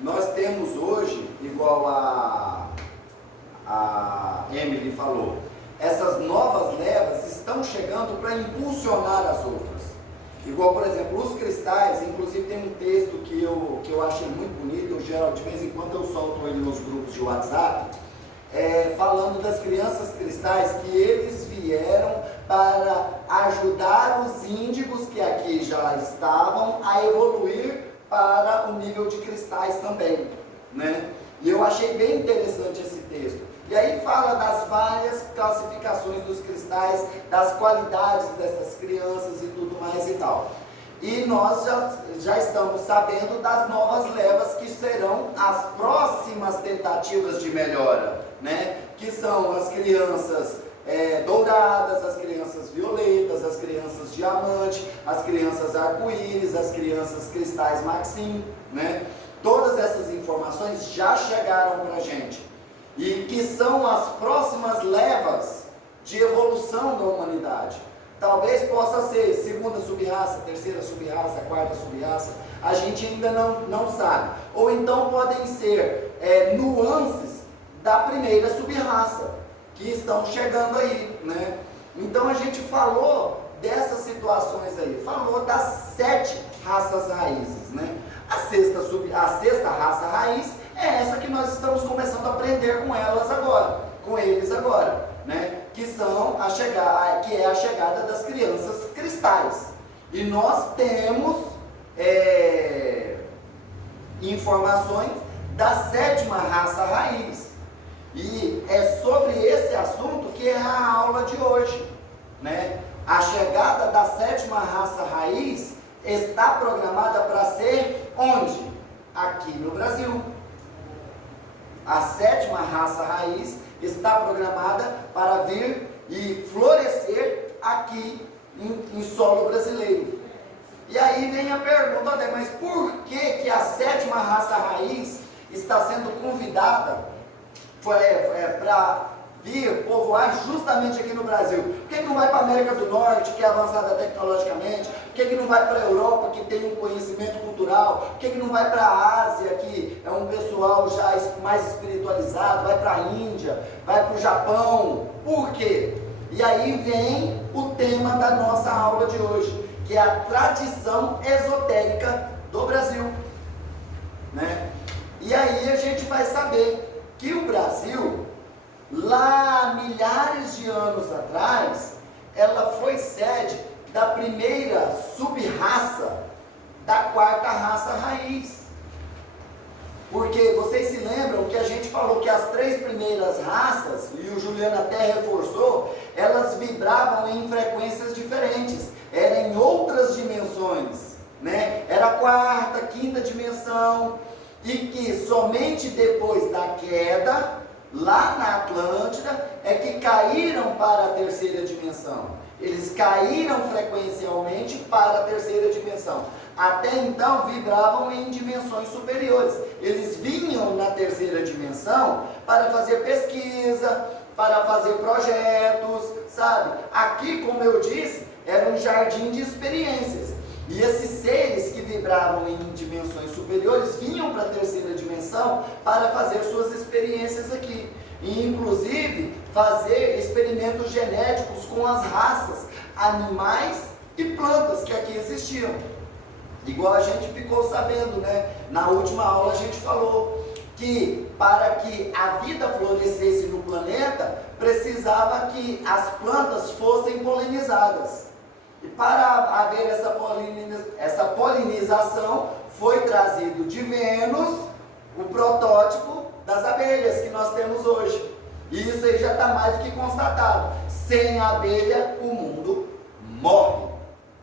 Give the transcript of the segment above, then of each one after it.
nós temos hoje, igual a Emily falou, essas novas levas estão chegando para impulsionar as outras. Igual, por exemplo, os cristais, inclusive tem um texto que eu achei muito bonito, eu geral, de vez em quando eu solto ele nos grupos de WhatsApp, falando das crianças cristais, que eles vieram para ajudar os índigos que aqui já estavam a evoluir para o nível de cristais também, né? E eu achei bem interessante esse texto. E aí fala das várias classificações dos cristais, das qualidades dessas crianças e tudo mais e tal. E nós já estamos sabendo das novas levas que serão as próximas tentativas de melhora, né? Que são as crianças douradas, as crianças violetas, as crianças diamante, as crianças arco-íris, as crianças cristais Maxim, né? Todas essas informações já chegaram para a gente. E que são as próximas levas de evolução da humanidade. Talvez possa ser segunda subraça, terceira subraça, quarta subraça, a gente ainda não sabe. Ou então podem ser nuances da primeira subraça, que estão chegando aí, né? Então a gente falou dessas situações aí, falou das 7 raças raízes, né? A sexta raça raiz é essa que nós estamos começando a aprender com eles agora, né? Que é a chegada das crianças cristais. E nós temos informações da 7ª raça raiz. E é sobre esse assunto que é a aula de hoje, né? A chegada da 7ª raça raiz está programada para ser onde? Aqui no Brasil. A 7ª raça raiz está programada para vir e florescer aqui em solo brasileiro. E aí vem a pergunta, mas por que a 7ª raça raiz está sendo convidada para vir povoar justamente aqui no Brasil? Por que não vai para a América do Norte, que é avançada tecnologicamente? Por que não vai para a Europa, que tem um conhecimento cultural? Por que não vai para a Ásia, que é um pessoal já mais espiritualizado? Vai para a Índia, vai para o Japão? Por quê? E aí vem o tema da nossa aula de hoje, que é a tradição esotérica do Brasil, né? E aí a gente vai saber que o Brasil, lá milhares de anos atrás, ela foi sede da primeira subraça da 4ª raça raiz. Porque vocês se lembram que a gente falou que as 3 primeiras raças, e o Juliano até reforçou, elas vibravam em frequências diferentes, eram em outras dimensões, né? Era a 4ª, 5ª dimensão, e que somente depois da queda, lá na Atlântida, é que caíram para a 3ª dimensão. Eles caíram frequencialmente para a 3ª dimensão. Até então vibravam em dimensões superiores. Eles vinham na 3ª dimensão para fazer pesquisa, para fazer projetos, sabe? Aqui, como eu disse, era um jardim de experiências. E esses seres que vibravam em dimensões superiores vinham para a 3ª dimensão para fazer suas experiências aqui. E inclusive fazer experimentos genéticos com as raças, animais e plantas que aqui existiam. Igual a gente ficou sabendo, né? Na última aula a gente falou que para que a vida florescesse no planeta, precisava que as plantas fossem polinizadas. E para haver essa polinização, foi trazido de Vênus o protótipo das abelhas que nós temos hoje. E isso aí já está mais do que constatado. Sem a abelha, o mundo morre,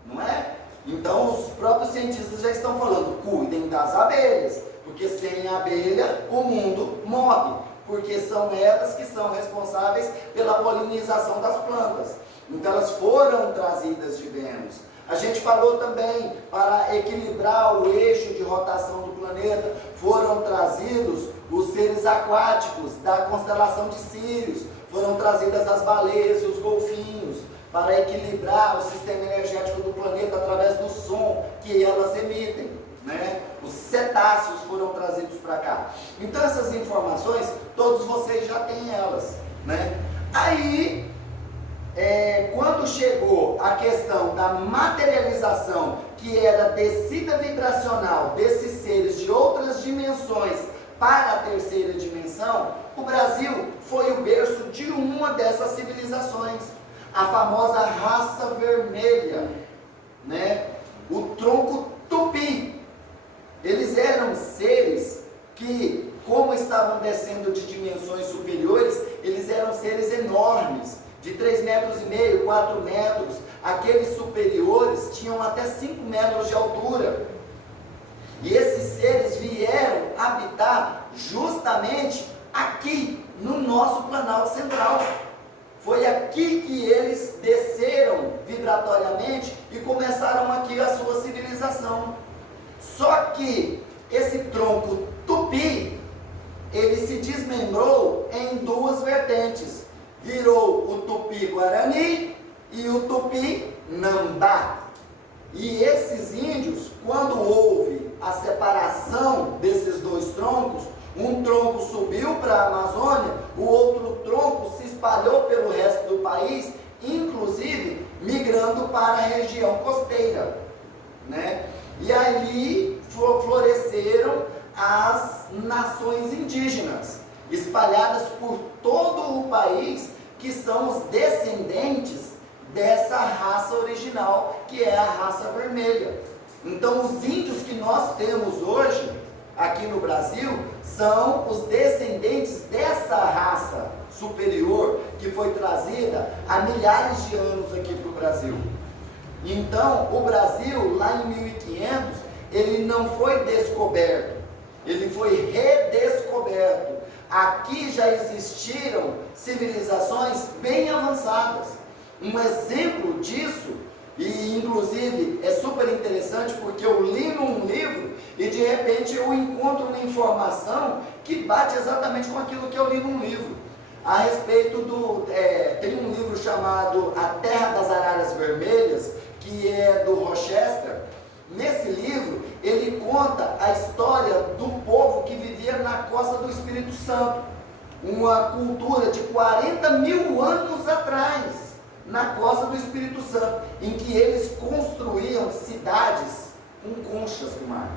não é? Então os próprios cientistas já estão falando, cuidem das abelhas, porque sem a abelha, o mundo morre. Porque são elas que são responsáveis pela polinização das plantas. Então elas foram trazidas de Vênus. A gente falou também, para equilibrar o eixo de rotação do planeta, foram trazidos os seres aquáticos da constelação de Sírius, foram trazidas as baleias e os golfinhos, para equilibrar o sistema energético do planeta através do som que elas emitem. né? Os cetáceos foram trazidos para cá. Então essas informações, todos vocês já têm elas, né? Aí, quando chegou a questão da materialização, que era a descida vibracional desses seres de outras dimensões para a terceira dimensão, o Brasil foi o berço de uma dessas civilizações, a famosa raça vermelha, né? O tronco tupi. Eles eram seres que, como estavam descendo de dimensões superiores, eles eram seres enormes, de 3,5 metros, 4 metros. Aqueles superiores tinham até 5 metros de altura. E esses seres vieram habitar justamente aqui, no nosso Planalto Central. Foi aqui que eles desceram vibratoriamente e começaram aqui a sua civilização. Só que esse tronco tupi, ele se desmembrou em duas vertentes. Virou o tupi-guarani e o tupi-nambá. E esses índios, quando houve a separação desses dois troncos, um tronco subiu para a Amazônia, o outro tronco se espalhou pelo resto do país, inclusive migrando para a região costeira, né? E ali floresceram as nações indígenas, espalhadas por todo o país, que são os descendentes dessa raça original, que é a raça vermelha. Então, os índios que nós temos hoje, aqui no Brasil, são os descendentes dessa raça superior, que foi trazida há milhares de anos aqui para o Brasil. Então, o Brasil, lá em 1500, ele não foi descoberto, ele foi redescoberto. Aqui já existiram civilizações bem avançadas. Um exemplo disso, e inclusive é super interessante porque eu li num livro e de repente eu encontro uma informação que bate exatamente com aquilo que eu li num livro. A respeito tem um livro chamado A Terra das Araras Vermelhas, que é do Rochester. Nesse livro, ele conta a história do povo que vivia na costa do Espírito Santo. Uma cultura de 40 mil anos atrás, na costa do Espírito Santo, em que eles construíam cidades com conchas do mar.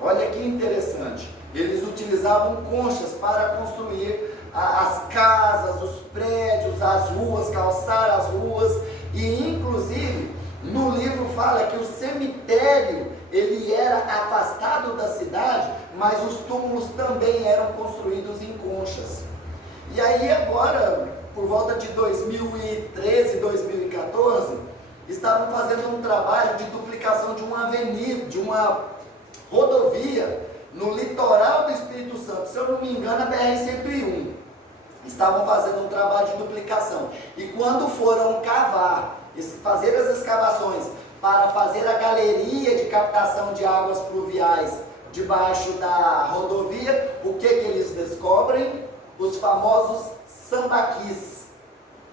Olha que interessante. Eles utilizavam conchas para construir as casas, os prédios, as ruas, calçar as ruas, e inclusive no livro fala que o cemitério, ele era afastado da cidade, mas os túmulos também eram construídos em conchas. E aí agora, por volta de 2013, 2014, estavam fazendo um trabalho de duplicação de uma avenida, de uma rodovia no litoral do Espírito Santo, se eu não me engano, a BR-101. Estavam fazendo um trabalho de duplicação. E quando foram cavar, fazer as escavações para fazer a galeria de captação de águas pluviais debaixo da rodovia, o que eles descobrem? Os famosos sambaquis,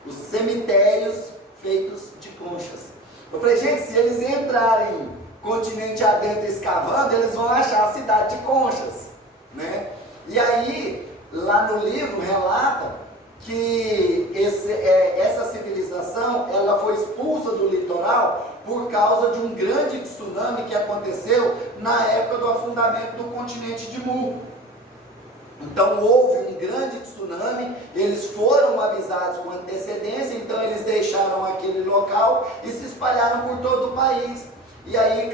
os cemitérios feitos de conchas. Eu falei, gente, se eles entrarem continente adentro escavando, eles vão achar a cidade de Conchas, né? E aí, lá no livro relata que essa civilização, ela foi expulsa do litoral por causa de um grande tsunami que aconteceu na época do afundamento do continente de Mu. Então houve um grande tsunami, eles foram avisados com antecedência, então eles deixaram aquele local e se espalharam por todo o país. E aí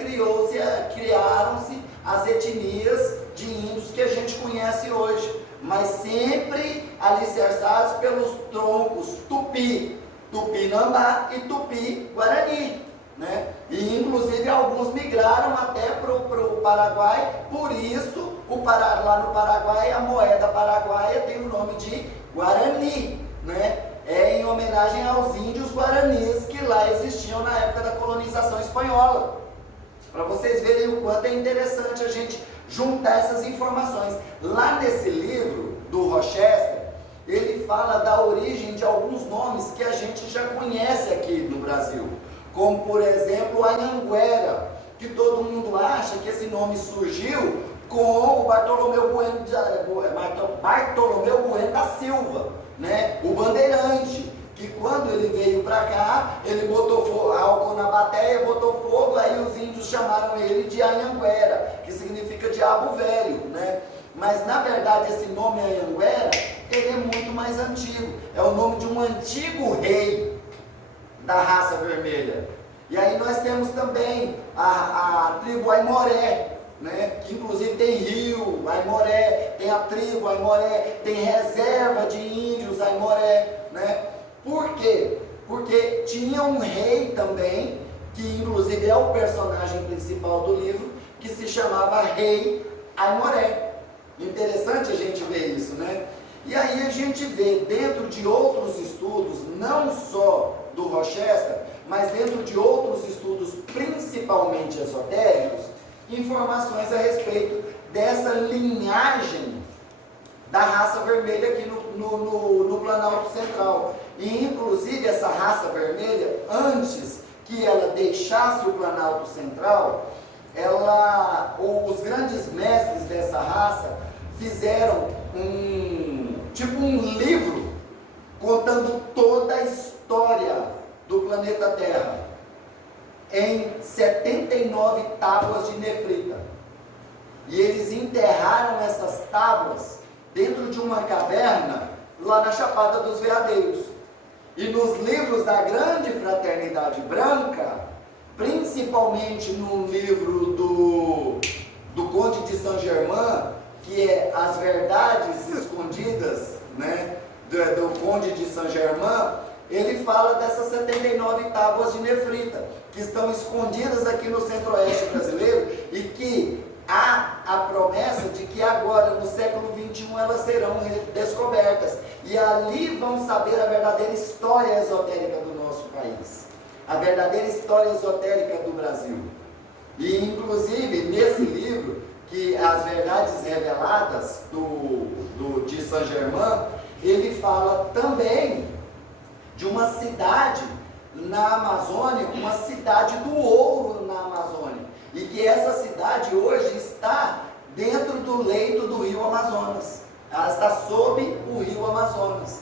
criaram-se as etnias de índios que a gente conhece hoje, mas sempre alicerçados pelos troncos Tupi, Tupinambá e Tupi-Guarani, né? E inclusive alguns migraram até para o Paraguai, por isso lá no Paraguai a moeda paraguaia tem o nome de Guarani, né? É em homenagem aos índios guaranis que lá existiam na época da colonização espanhola. Para vocês verem o quanto é interessante a gente juntar essas informações. Lá nesse livro do Rochester, ele fala da origem de alguns nomes que a gente já conhece aqui no Brasil, como por exemplo a Anhanguera. que todo mundo acha que esse nome surgiu com o Bartolomeu Bueno da Silva, né? O bandeirante, que quando ele veio para cá, ele botou álcool na bateia, botou fogo, aí os índios chamaram ele de Anhanguera, que significa diabo velho, né? Mas na verdade esse nome Anhanguera, ele é muito mais antigo, é o nome de um antigo rei da raça vermelha. E aí nós temos também a tribo Aimoré, né? Que inclusive tem rio Aimoré, tem a tribo Aimoré, tem reserva de índios Aimoré, né? Por quê? Porque tinha um rei também, que inclusive é o personagem principal do livro, que se chamava Rei Aimoré. Interessante a gente ver isso, né? E aí a gente vê dentro de outros estudos, não só do Rochester, mas dentro de outros estudos, principalmente esotéricos, informações a respeito dessa linhagem da raça vermelha aqui no Planalto Central. E inclusive essa raça vermelha, antes que ela deixasse o Planalto Central, os grandes mestres dessa raça fizeram um livro contando toda a história do planeta Terra em 79 tábuas de nefrita. E eles enterraram essas tábuas dentro de uma caverna lá na Chapada dos Veadeiros. E nos livros da Grande Fraternidade Branca, principalmente no livro do Conde de Saint-Germain, que é As Verdades Escondidas, né, do Conde de Saint-Germain, ele fala dessas 79 tábuas de nefrita, que estão escondidas aqui no centro-oeste brasileiro e que há a promessa de que agora, no século XXI, elas serão descobertas. E ali vão saber a verdadeira história esotérica do nosso país, a verdadeira história esotérica do Brasil. E, inclusive, nesse livro, que As Verdades Reveladas, de Saint-Germain, ele fala também de uma cidade na Amazônia, uma cidade do ouro na Amazônia, e que essa cidade hoje está dentro do leito do rio Amazonas, ela está sob o rio Amazonas,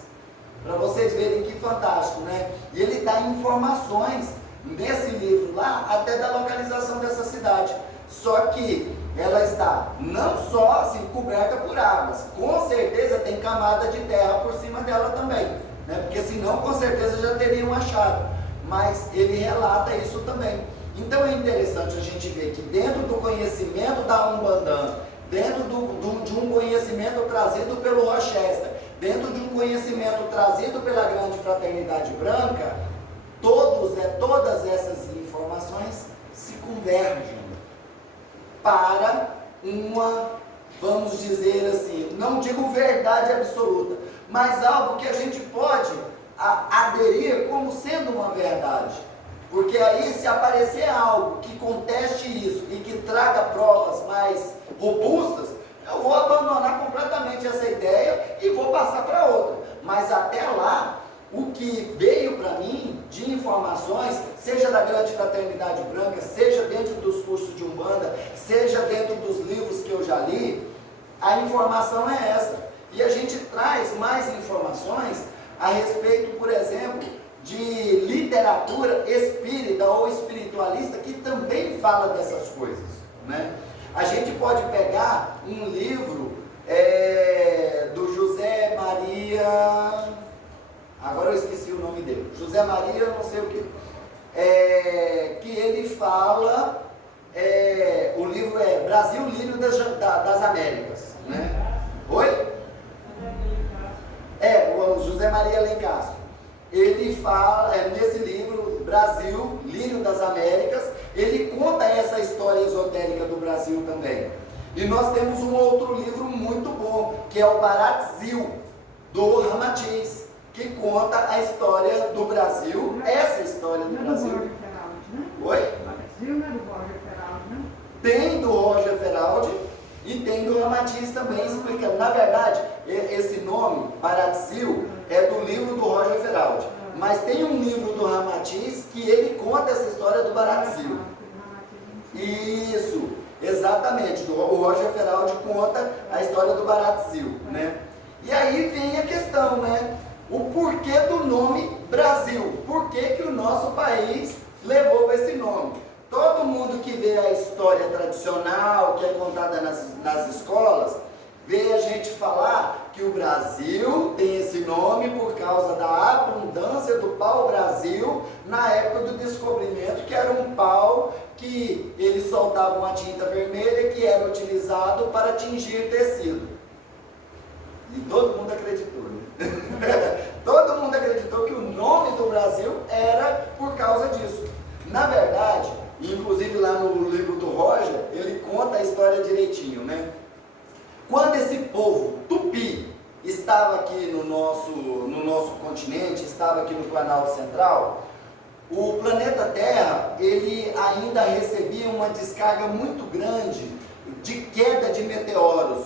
para vocês verem que fantástico, né? E ele dá informações nesse livro lá, até da localização dessa cidade, só que ela está não só assim, coberta por águas, com certeza tem camada de terra por cima dela também, né? Porque senão com certeza já teriam achado, mas ele relata isso também. Então é interessante a gente ver que dentro do conhecimento da Umbanda, dentro de um conhecimento trazido pelo Rochester, dentro de um conhecimento trazido pela Grande Fraternidade Branca, todas essas informações se convergem para uma, vamos dizer assim, não digo verdade absoluta, mas algo que a gente pode aderir como sendo uma verdade. Porque aí, se aparecer algo que conteste isso e que traga provas mais robustas, eu vou abandonar completamente essa ideia e vou passar para outra. Mas até lá, o que veio para mim de informações, seja da Grande Fraternidade Branca, seja dentro dos cursos de Umbanda, seja dentro dos livros que eu já li, a informação é essa. E a gente traz mais informações a respeito, por exemplo, de literatura espírita ou espiritualista que também fala dessas coisas, né? A gente pode pegar um livro do José Maria, agora eu esqueci o nome dele, José Maria não sei o que, que ele fala, o livro é Brasil Lírio das Américas, né? Oi? O José Maria Lencastre. Ele fala, nesse livro, Brasil, Lírio das Américas, ele conta essa história esotérica do Brasil também. E nós temos um outro livro muito bom, que é o Baratzil, do Ramatiz, que conta a história do Brasil, essa história do Brasil. Roger Feraldi, né? Oi? Baratzil não é do Roger Feraldi, né? Tem do Roger Feraldi e tem do Ramatiz também, explicando. Na verdade, esse nome, Baratzil, é do livro do Roger Feraldi. Mas tem um livro do Ramatiz que ele conta essa história do Baratzil. Isso, exatamente. O Roger Feraldi conta a história do Baratzil, né? E aí vem a questão, né? O porquê do nome Brasil. Por que que o nosso país levou esse nome? Todo mundo que vê a história tradicional, que é contada nas escolas, vê a gente falar que o Brasil tem esse nome por causa da abundância do pau-brasil na época do descobrimento, que era um pau que ele soltava uma tinta vermelha que era utilizado para tingir tecido. E todo mundo acreditou, né? Todo mundo acreditou que o nome do Brasil era por causa disso. Na verdade, inclusive lá no livro do Roger, ele conta a história direitinho, né? Quando esse povo tupi estava aqui no nosso continente, estava aqui no Planalto Central, o planeta Terra, ele ainda recebia uma descarga muito grande de queda de meteoros.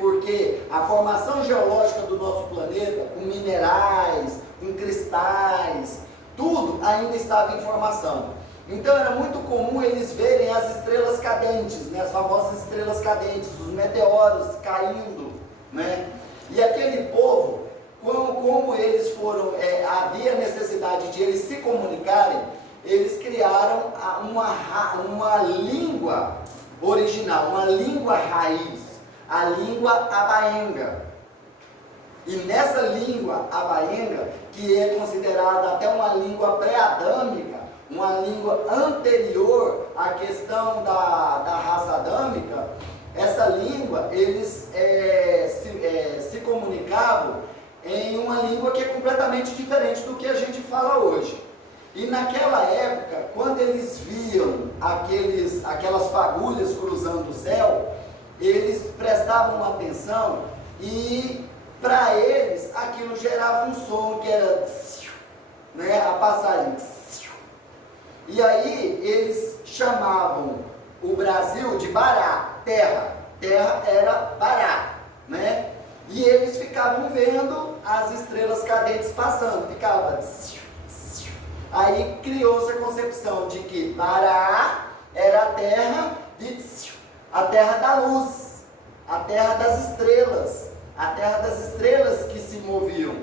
Porque a formação geológica do nosso planeta, com minerais, com cristais, tudo ainda estava em formação. Então era muito comum eles verem as estrelas cadentes, né, as famosas estrelas cadentes, os meteoros caindo, né? E aquele povo, como eles foram, havia necessidade de eles se comunicarem, eles criaram uma língua original, uma língua raiz, a língua abaenga. E nessa língua abaenga, que é considerada até uma língua pré-adâmica, uma língua anterior à questão da raça adâmica, essa língua, eles se comunicavam em uma língua que é completamente diferente do que a gente fala hoje. E naquela época, quando eles viam aquelas fagulhas cruzando o céu, eles prestavam atenção e, para eles, aquilo gerava um som que era, né, a passagem. E aí eles chamavam o Brasil de Bará, terra. Terra era Bará, né? E eles ficavam vendo as estrelas cadentes passando, ficava. Aí criou-se a concepção de que Bará era a terra da luz, a terra das estrelas que se moviam.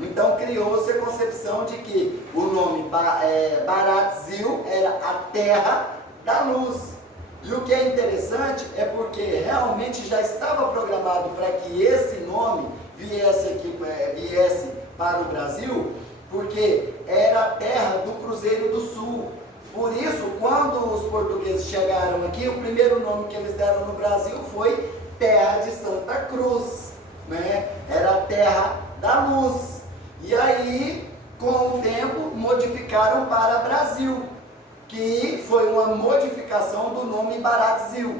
Então criou-se a concepção de que o nome Baratzil era a terra da luz. E o que é interessante é porque realmente já estava programado para que esse nome viesse para o Brasil, porque era a terra do Cruzeiro do Sul. Por isso, quando os portugueses chegaram aqui, o primeiro nome que eles deram no Brasil foi Terra de Santa Cruz, né? Era a terra da luz. E aí, com o tempo, modificaram para Brasil, que foi uma modificação do nome Baratzil.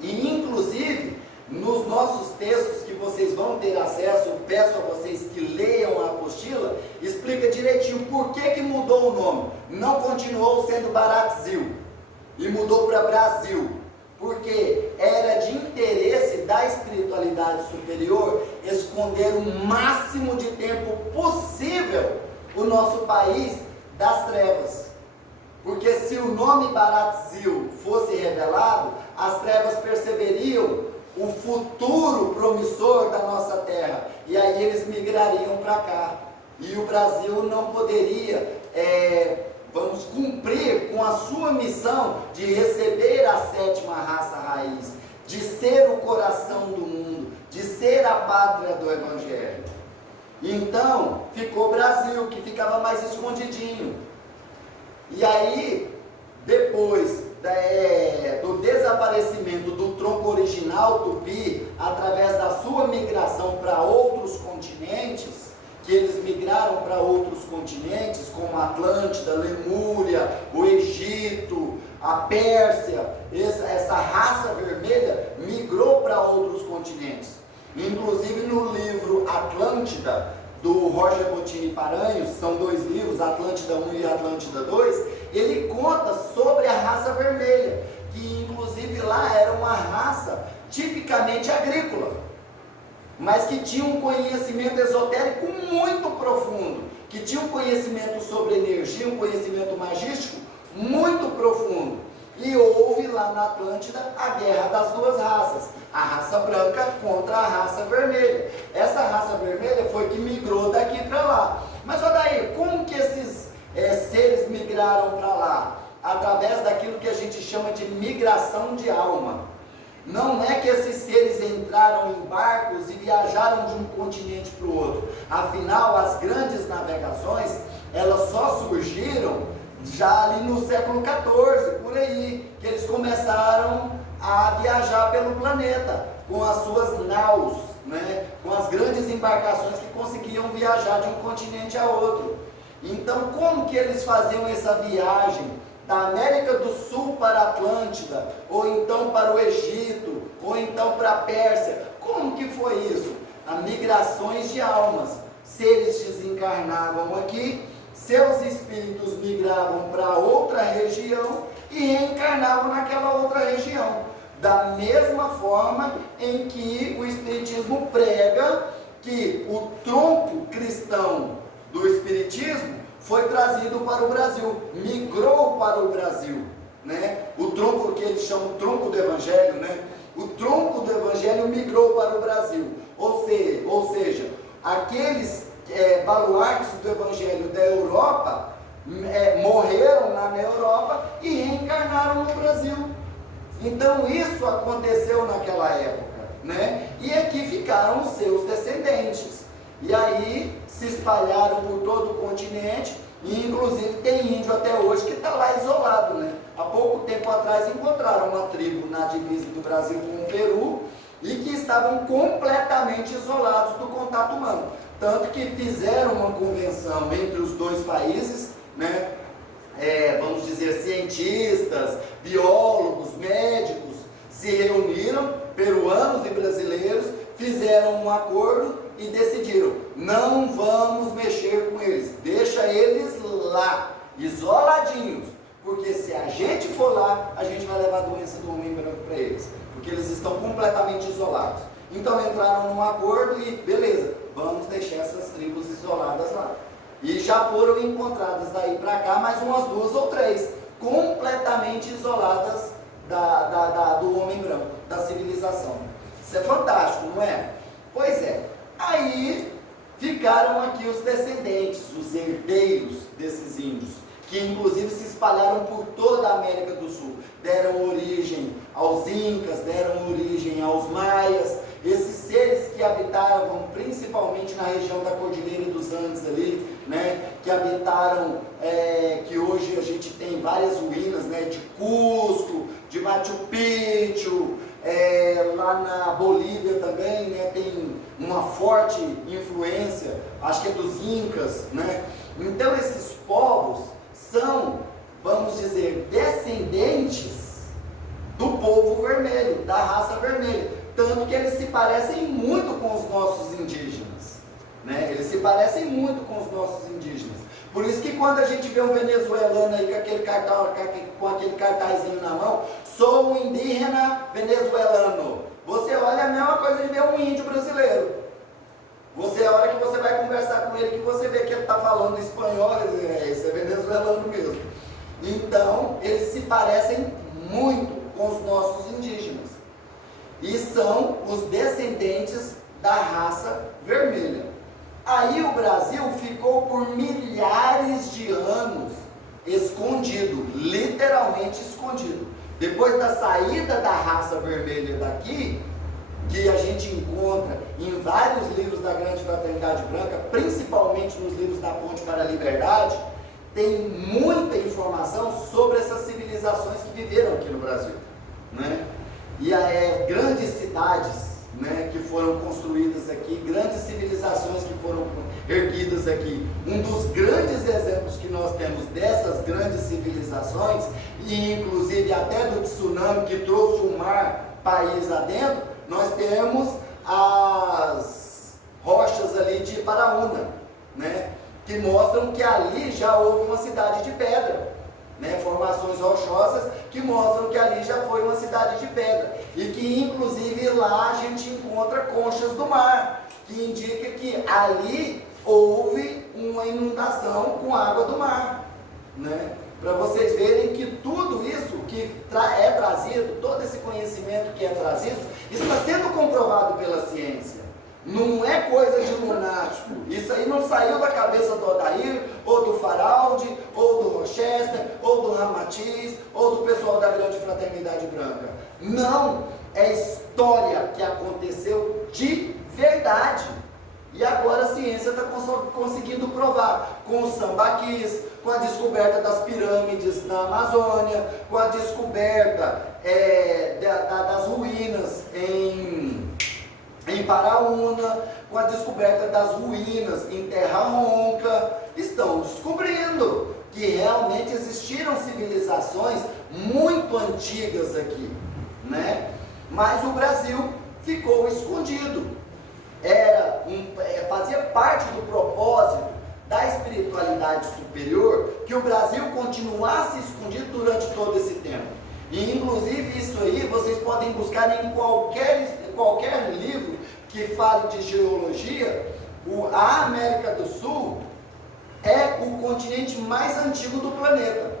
E, inclusive, nos nossos textos que vocês vão ter acesso, eu peço a vocês que leiam a apostila, explica direitinho por que mudou o nome. Não continuou sendo Baratzil e mudou para Brasil. Porque era de interesse da espiritualidade superior esconder o máximo de tempo possível o nosso país das trevas. Porque se o nome Baratzil fosse revelado, as trevas perceberiam o futuro promissor da nossa terra. E aí eles migrariam para cá. E o Brasil não poderia cumprir com a sua missão de receber a sétima raça raiz, de ser o coração do mundo, de ser a pátria do Evangelho. Então, ficou Brasil, que ficava mais escondidinho. E aí, depois do desaparecimento do tronco original tupi, através da sua migração para outros continentes, que eles migraram para outros continentes, como a Atlântida, Lemúria, o Egito, a Pérsia, essa raça vermelha migrou para outros continentes. Inclusive no livro Atlântida, do Roger Bottini Paranhos, são dois livros, Atlântida 1 e Atlântida 2, ele conta sobre a raça vermelha, que inclusive lá era uma raça tipicamente agrícola, mas que tinha um conhecimento esotérico muito profundo, que tinha um conhecimento sobre energia, um conhecimento magístico muito profundo. E houve lá na Atlântida a guerra das duas raças, a raça branca contra a raça vermelha. Essa raça vermelha foi que migrou daqui para lá. Mas olha aí, como que esses seres migraram para lá? Através daquilo que a gente chama de migração de alma. Não é que esses seres entraram em barcos e viajaram de um continente para o outro. Afinal, as grandes navegações, elas só surgiram já ali no século XIV, por aí, que eles começaram a viajar pelo planeta, com as suas naus, né? Com as grandes embarcações que conseguiam viajar de um continente a outro. Então, como que eles faziam essa viagem da América do Sul para a Atlântida, ou então para o Egito, ou então para a Pérsia? Como que foi isso? As migrações de almas. Seres desencarnavam aqui, seus espíritos migravam para outra região e reencarnavam naquela outra região. Da mesma forma em que o Espiritismo prega que o tronco cristão do Espiritismo foi trazido para o Brasil, migrou para o Brasil, né? O tronco que eles chamam de tronco do Evangelho, né? O tronco do Evangelho migrou para o Brasil, ou seja, aqueles baluartes do Evangelho da Europa morreram lá na Europa e reencarnaram no Brasil. Então isso aconteceu naquela época, né? E aqui ficaram os seus descendentes. E aí se espalharam por todo o continente, e inclusive tem índio até hoje que está lá isolado, né? Há pouco tempo atrás encontraram uma tribo na divisa do Brasil com o Peru, e que estavam completamente isolados do contato humano. Tanto que fizeram uma convenção entre os dois países, né? Vamos dizer, cientistas, biólogos, médicos, se reuniram, peruanos e brasileiros, fizeram um acordo e decidiram, não vamos mexer com eles, deixa eles lá, isoladinhos, porque se a gente for lá, a gente vai levar a doença do homem branco para eles, porque eles estão completamente isolados. Então entraram num acordo e beleza, vamos deixar essas tribos isoladas lá. E já foram encontradas daí para cá mais umas 2 ou 3, completamente isoladas do homem branco, da civilização. Isso é fantástico, não é? Pois é. Aí ficaram aqui os descendentes, os herdeiros desses índios, que inclusive se espalharam por toda a América do Sul. Deram origem aos incas, deram origem aos maias, esses seres que habitavam principalmente na região da Cordilheira dos Andes ali, né, que habitaram, que hoje a gente tem várias ruínas, né, de Cusco, de Machu Picchu, lá na Bolívia também, né, tem uma forte influência, acho que é dos incas, né? Então esses povos são, vamos dizer, descendentes do povo vermelho, da raça vermelha, tanto que eles se parecem muito com os nossos indígenas, né? Eles se parecem muito com os nossos indígenas. Por isso que quando a gente vê um venezuelano aí com aquele cartazinho na mão, sou um indígena venezuelano, você olha a mesma coisa de ver um índio brasileiro. Você, a hora que você vai conversar com ele, que você vê que ele está falando espanhol, esse é venezuelano mesmo. Então, eles se parecem muito com os nossos indígenas. E são os descendentes da raça vermelha. Aí o Brasil ficou por milhares de anos escondido, literalmente escondido. Depois da saída da raça vermelha daqui, que a gente encontra em vários livros da Grande Fraternidade Branca, principalmente nos livros da Ponte para a Liberdade, tem muita informação sobre essas civilizações que viveram aqui no Brasil, né? E grandes cidades, né, que foram construídas aqui, grandes civilizações que foram erguidas aqui. Um dos grandes exemplos que nós temos dessas grandes civilizações, e inclusive até do tsunami que trouxe o mar país adentro, nós temos as rochas ali de Paraúna, né, que mostram que ali já houve uma cidade de pedra, né, formações rochosas que mostram que ali já foi uma cidade de pedra, e que inclusive lá a gente encontra conchas do mar, que indica que ali houve uma inundação com água do mar, né, para vocês verem que tudo isso que é trazido, todo esse conhecimento que é trazido, está sendo comprovado pela ciência. Não é coisa de lunático. Isso aí não saiu da cabeça do Odair, ou do Faraldi, ou do Rochester, ou do Ramatiz, ou do pessoal da Grande Fraternidade Branca. Não, é história que aconteceu de verdade. E agora a ciência está conseguindo provar, com os sambaquis, com a descoberta das pirâmides na Amazônia, com a descoberta das ruínas em Paraúna, com a descoberta das ruínas em Terra Ronca. Estão descobrindo que realmente existiram civilizações muito antigas aqui, né? Mas o Brasil ficou escondido. Fazia parte do propósito da espiritualidade superior que o Brasil continuasse escondido durante todo esse tempo. E inclusive isso aí vocês podem buscar em qualquer livro que fale de geologia. A América do Sul é o continente mais antigo do planeta,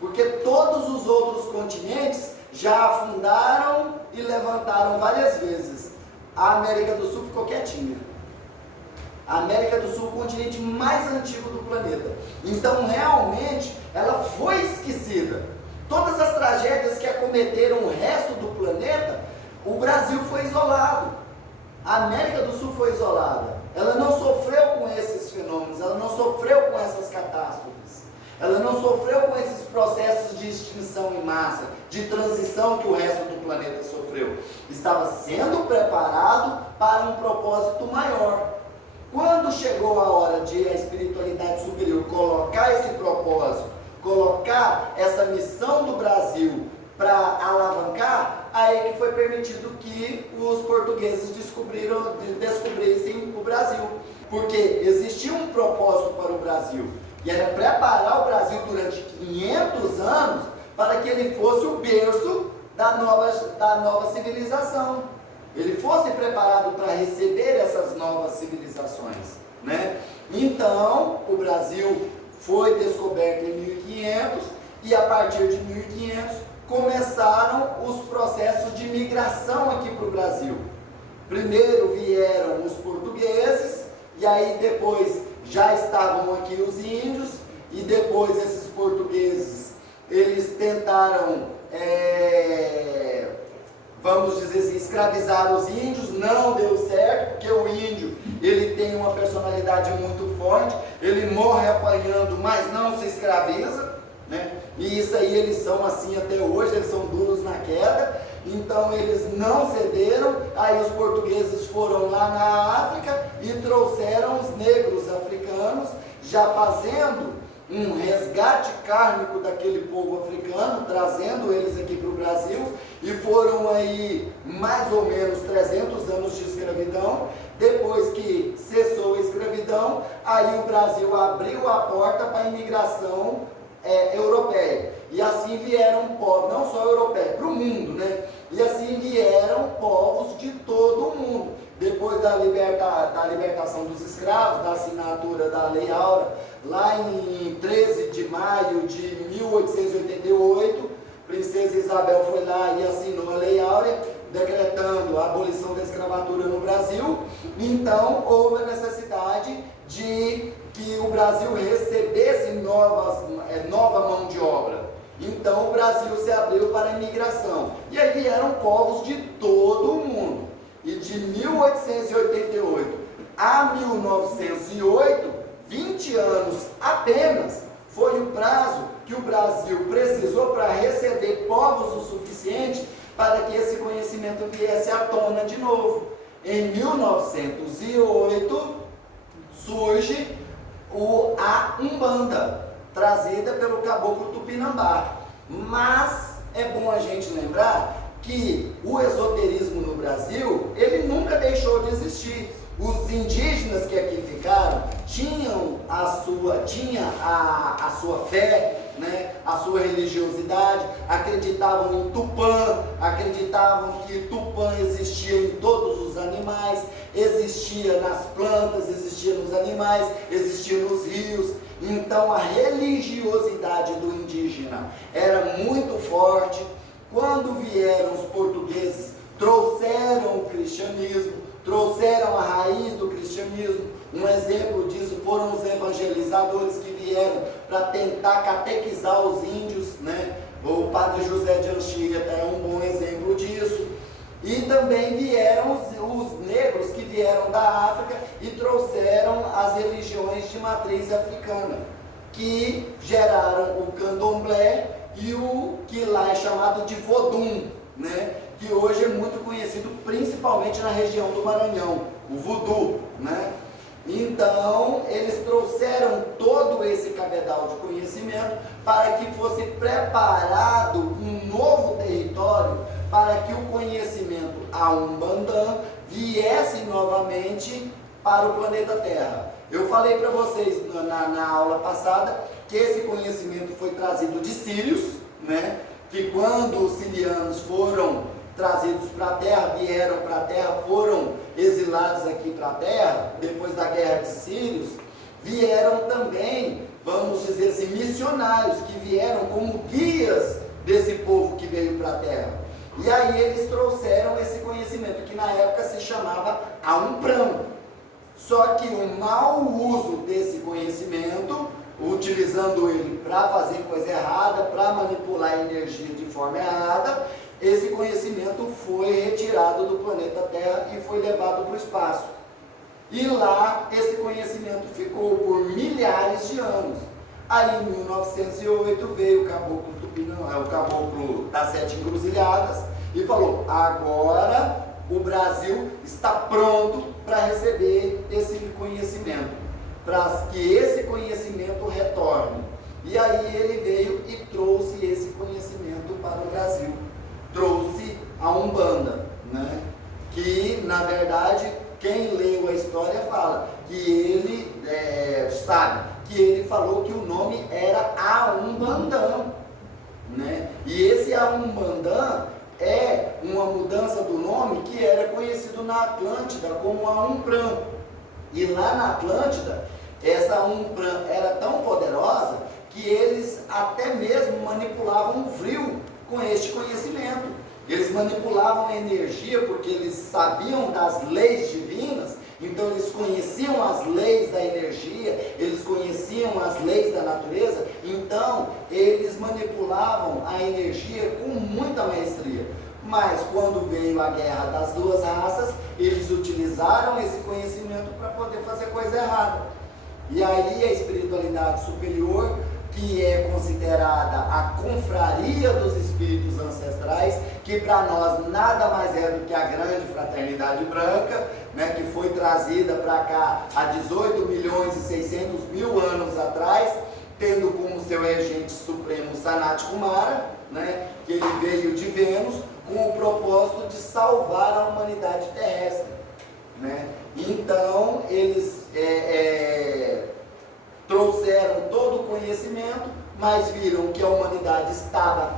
porque todos os outros continentes já afundaram e levantaram várias vezes. A América do Sul ficou quietinha. A América do Sul é o continente mais antigo do planeta. Então, realmente, ela foi esquecida. Todas as tragédias que acometeram o resto do planeta, o Brasil foi isolado. A América do Sul foi isolada. Ela não sofreu com esses fenômenos, ela não sofreu com essas catástrofes. Ela não sofreu com esses processos de extinção em massa, de transição que o resto do planeta sofreu. Estava sendo preparado para um propósito maior. Quando chegou a hora de a espiritualidade superior colocar esse propósito, colocar essa missão do Brasil para alavancar, aí que foi permitido que os portugueses descobrissem o Brasil. Porque existia um propósito para o Brasil, e era preparar o Brasil durante 500 anos para que ele fosse o berço da nova civilização. Ele fosse preparado para receber essas novas civilizações, né? Então, o Brasil foi descoberto em 1500 e a partir de 1500 começaram os processos de migração aqui para o Brasil. Primeiro vieram os portugueses e aí depois já estavam aqui os índios e depois esses portugueses, eles tentaram vamos dizer assim, escravizar os índios. Não deu certo, porque o índio, ele tem uma personalidade muito forte, ele morre apanhando, mas não se escraviza, né? E isso aí, eles são assim até hoje, eles são duros na queda. Então eles não cederam. Aí os portugueses foram lá na África e trouxeram os negros africanos, já fazendo um resgate kármico daquele povo africano, trazendo eles aqui para o Brasil, e foram aí mais ou menos 300 anos de escravidão. Depois que cessou a escravidão, aí o Brasil abriu a porta para a imigração europeia, e assim vieram povos, não só europeus, para o mundo, né? E assim vieram povos de todo o mundo. Depois da libertação dos escravos, da assinatura da Lei Áurea, lá em 13 de maio de 1888, Princesa Isabel foi lá e assinou a Lei Áurea, decretando a abolição da escravatura no Brasil. Então, houve a necessidade de que o Brasil recebesse nova mão de obra. Então, o Brasil se abriu para a imigração. E aí vieram povos de todo o mundo. E de 1888 a 1908, 20 anos apenas, foi o prazo que o Brasil precisou para receber povos o suficiente para que esse conhecimento viesse à tona de novo. Em 1908 surge a Umbanda, trazida pelo caboclo Tupinambá. Mas é bom a gente lembrar que o esoterismo no Brasil, ele nunca deixou de existir. Os indígenas que aqui ficaram tinham a sua fé, né? A sua religiosidade, acreditavam em Tupã, acreditavam que Tupã existia em todos os animais, existia nas plantas, existia nos animais, existia nos rios. Então a religiosidade do indígena era muito forte. Quando vieram os portugueses, trouxeram o cristianismo, trouxeram a raiz do cristianismo. Um exemplo disso foram os evangelizadores que vieram para tentar catequizar os índios, né? O padre José de Anchieta é um bom exemplo disso. E também vieram os negros que vieram da África e trouxeram as religiões de matriz africana, que geraram o candomblé e o que lá é chamado de vodum, né? Que hoje é muito conhecido principalmente na região do Maranhão, o voodoo, né? Então, eles trouxeram todo esse cabedal de conhecimento para que fosse preparado um novo território, para que o conhecimento a Umbanda viesse novamente para o planeta Terra. Eu falei para vocês na aula passada que esse conhecimento foi trazido de sírios, né? Que quando os sirianos foram trazidos para a Terra, vieram para a Terra, foram exilados aqui para a Terra, depois da Guerra de Sírios, vieram também, vamos dizer assim, missionários, que vieram como guias desse povo que veio para a Terra. E aí eles trouxeram esse conhecimento, que na época se chamava Aumprão. Só que o mau uso desse conhecimento, utilizando ele para fazer coisa errada, para manipular a energia de forma errada, esse conhecimento foi retirado do planeta Terra e foi levado para o espaço. E lá esse conhecimento ficou por milhares de anos. Aí em 1908 veio o caboclo Tupinambá, o caboclo das 7 encruzilhadas, e falou: agora o Brasil está pronto para receber esse conhecimento, para que esse conhecimento retorne. E aí ele veio e trouxe esse conhecimento para o Brasil. Trouxe a Umbanda, né? Que na verdade quem leu a história fala que ele sabe que ele falou que o nome era Aumbandã, né? E esse Aumbandã é uma mudança do nome que era conhecido na Atlântida como Aumpran. E lá na Atlântida, essa Aumpran era tão poderosa que eles até mesmo manipulavam o frio com este conhecimento. Eles manipulavam a energia porque eles sabiam das leis divinas, então eles conheciam as leis da energia, eles conheciam as leis da natureza, então eles manipulavam a energia com muita maestria. Mas quando veio a guerra das duas raças, eles utilizaram esse conhecimento para poder fazer coisa errada. E aí a espiritualidade superior, que é considerada a confraria dos espíritos ancestrais, que para nós nada mais é do que a grande fraternidade branca, né, que foi trazida para cá há 18 milhões e 600 mil anos atrás, tendo como seu regente supremo Sanat Kumara, né, que ele veio de Vênus com o propósito de salvar a humanidade terrestre, né? Então eles trouxeram todo o conhecimento, mas viram que a humanidade estava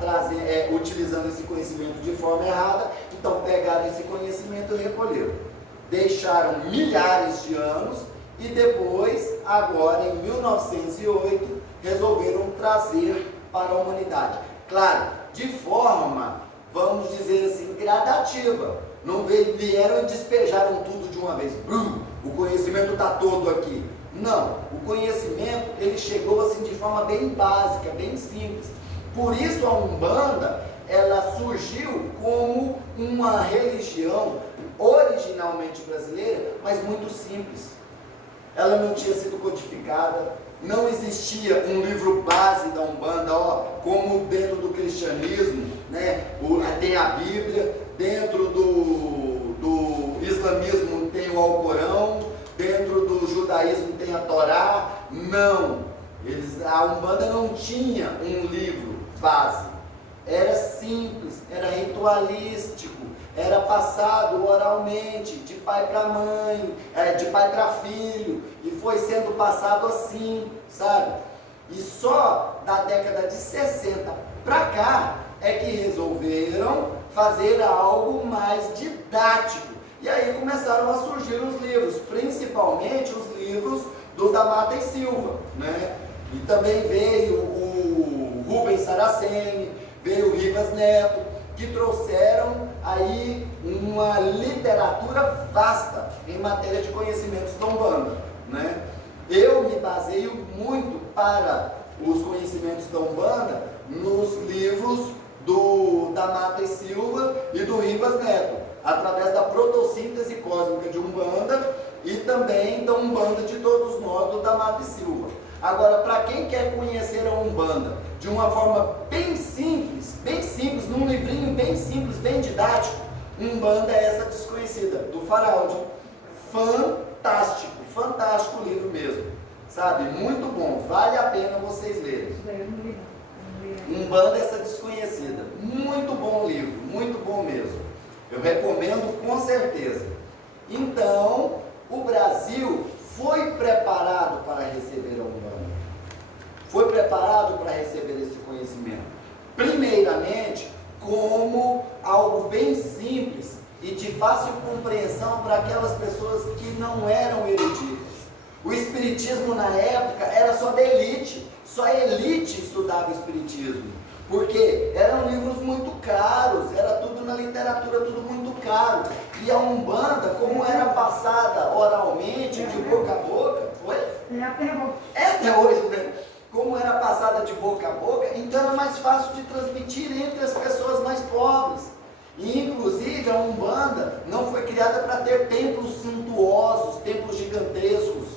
utilizando esse conhecimento de forma errada, então pegaram esse conhecimento e recolheram. Deixaram milhares de anos e depois, agora em 1908, resolveram trazer para a humanidade. Claro, de forma, vamos dizer assim, gradativa. Não vieram e despejaram tudo de uma vez. O conhecimento está todo aqui. Não, o conhecimento ele chegou assim de forma bem básica, bem simples. Por isso a Umbanda, ela surgiu como uma religião originalmente brasileira, mas muito simples. Ela não tinha sido codificada, não existia um livro base da Umbanda, como dentro do cristianismo, né? Tem a Bíblia, dentro do islamismo tem o Alcorão, dentro do judaísmo tem a Torá. Não, a Umbanda não tinha um livro base, era simples, era ritualístico, era passado oralmente, de pai para mãe, de pai para filho, e foi sendo passado assim, sabe? E só da década de 60 para cá é que resolveram fazer algo mais didático. E aí começaram a surgir os livros, principalmente os livros do da Mata e Silva, né? E também veio o Rubens Saraceni, veio o Rivas Neto, que trouxeram aí uma literatura vasta em matéria de conhecimentos da Umbanda, né? Eu me baseio muito para os conhecimentos da Umbanda nos livros da Mata e Silva e do Rivas Neto, através da protossíntese cósmica de Umbanda e também da Umbanda de todos nós, do da Mata e Silva. Agora, para quem quer conhecer a Umbanda de uma forma bem simples, num livrinho bem simples, bem didático, Umbanda é essa desconhecida, do Faraldi. Fantástico livro mesmo, sabe? Muito bom, vale a pena vocês lerem. Isso daí eu não li, não. Umbanda é essa desconhecida, muito bom livro, muito bom mesmo. Eu recomendo com certeza. Então, o Brasil foi preparado para receber a Umbanda. Foi preparado para receber esse conhecimento. Primeiramente, como algo bem simples e de fácil compreensão para aquelas pessoas que não eram eruditas. O espiritismo na época era só da elite, só a elite estudava o espiritismo, porque eram livros muito caros, era tudo na literatura, tudo muito caro. E a Umbanda, como era passada oralmente, de boca a boca, foi? É até hoje, né? Como era passada de boca a boca, então era mais fácil de transmitir entre as pessoas mais pobres. E inclusive a Umbanda não foi criada para ter templos suntuosos, templos gigantescos.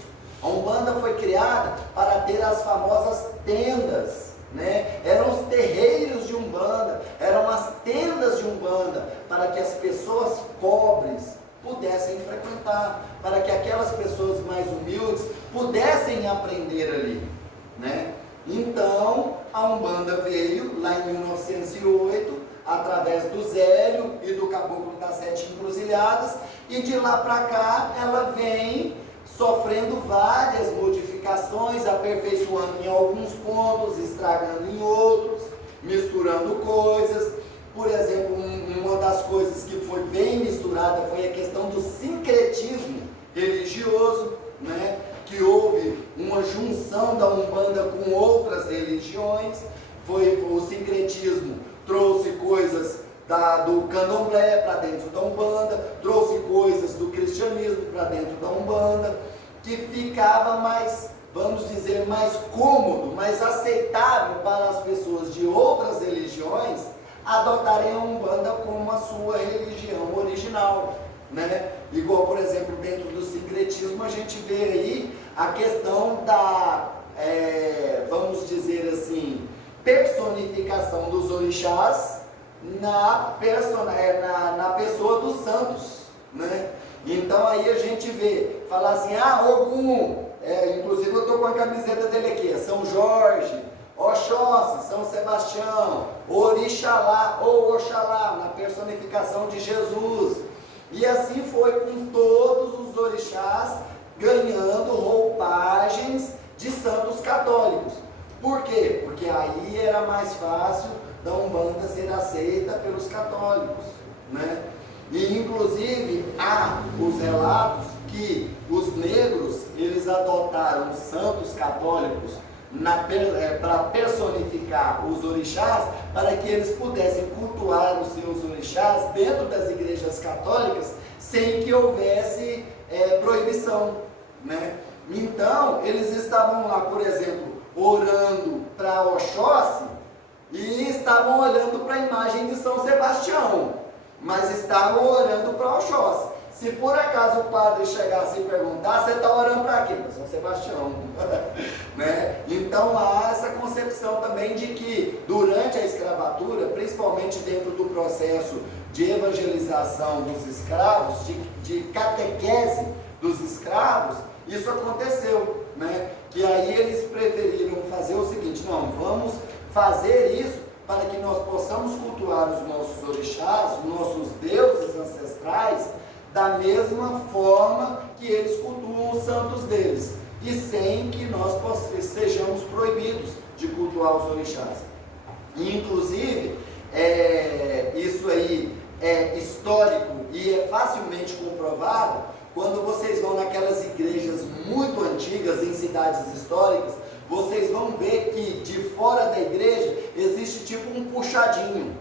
A Umbanda foi criada para ter as famosas tendas, né? Eram os terreiros de Umbanda, eram as tendas de Umbanda, para que as pessoas pobres pudessem frequentar, para que aquelas pessoas mais humildes pudessem aprender ali, né? Então, a Umbanda veio lá em 1908, através do Zélio e do Caboclo das Sete Encruzilhadas, e de lá para cá ela vem sofrendo várias modificações, aperfeiçoando em alguns pontos, estragando em outros, misturando coisas. Por exemplo, uma das coisas que foi bem misturada foi a questão do sincretismo religioso, né? Que houve uma junção da Umbanda com outras religiões. O sincretismo trouxe coisas do candomblé para dentro da Umbanda, trouxe coisas do cristianismo para dentro da Umbanda, que ficava mais, vamos dizer, mais cômodo, mais aceitável para as pessoas de outras religiões adotarem a Umbanda como a sua religião original, né? Igual, por exemplo, dentro do sincretismo a gente vê aí a questão da, vamos dizer assim, personificação dos orixás na pessoa dos santos, né? Então aí a gente vê, falar assim, Ogum, inclusive eu estou com a camiseta dele aqui, São Jorge, Oxóssi, São Sebastião, Orixalá ou Oxalá, na personificação de Jesus. E assim foi com todos os orixás, ganhando roupagens de santos católicos. Por quê? Porque aí era mais fácil da Umbanda ser aceita pelos católicos, né? E inclusive há os relatos que os negros, eles adotaram os santos católicos para personificar os orixás, para que eles pudessem cultuar os seus orixás dentro das igrejas católicas, sem que houvesse proibição, né? Então, eles estavam lá, por exemplo, orando para Oxóssi e estavam olhando para a imagem de São Sebastião, mas estavam orando para Oxóssi. Se por acaso o padre chegasse e perguntar, você está orando para quê? Para São Sebastião. Né? Então há essa concepção também de que durante a escravatura, principalmente dentro do processo de evangelização dos escravos, de catequese dos escravos, isso aconteceu, né? Que aí eles preferiram fazer o seguinte, não, vamos fazer isso para que nós possamos cultuar os nossos orixás, os nossos deuses ancestrais, da mesma forma que eles cultuam os santos deles, e sem que nós sejamos proibidos de cultuar os orixás. E, inclusive, isso aí é histórico e é facilmente comprovado quando vocês vão naquelas igrejas muito antigas em cidades históricas, vocês vão ver que de fora da igreja existe tipo um puxadinho.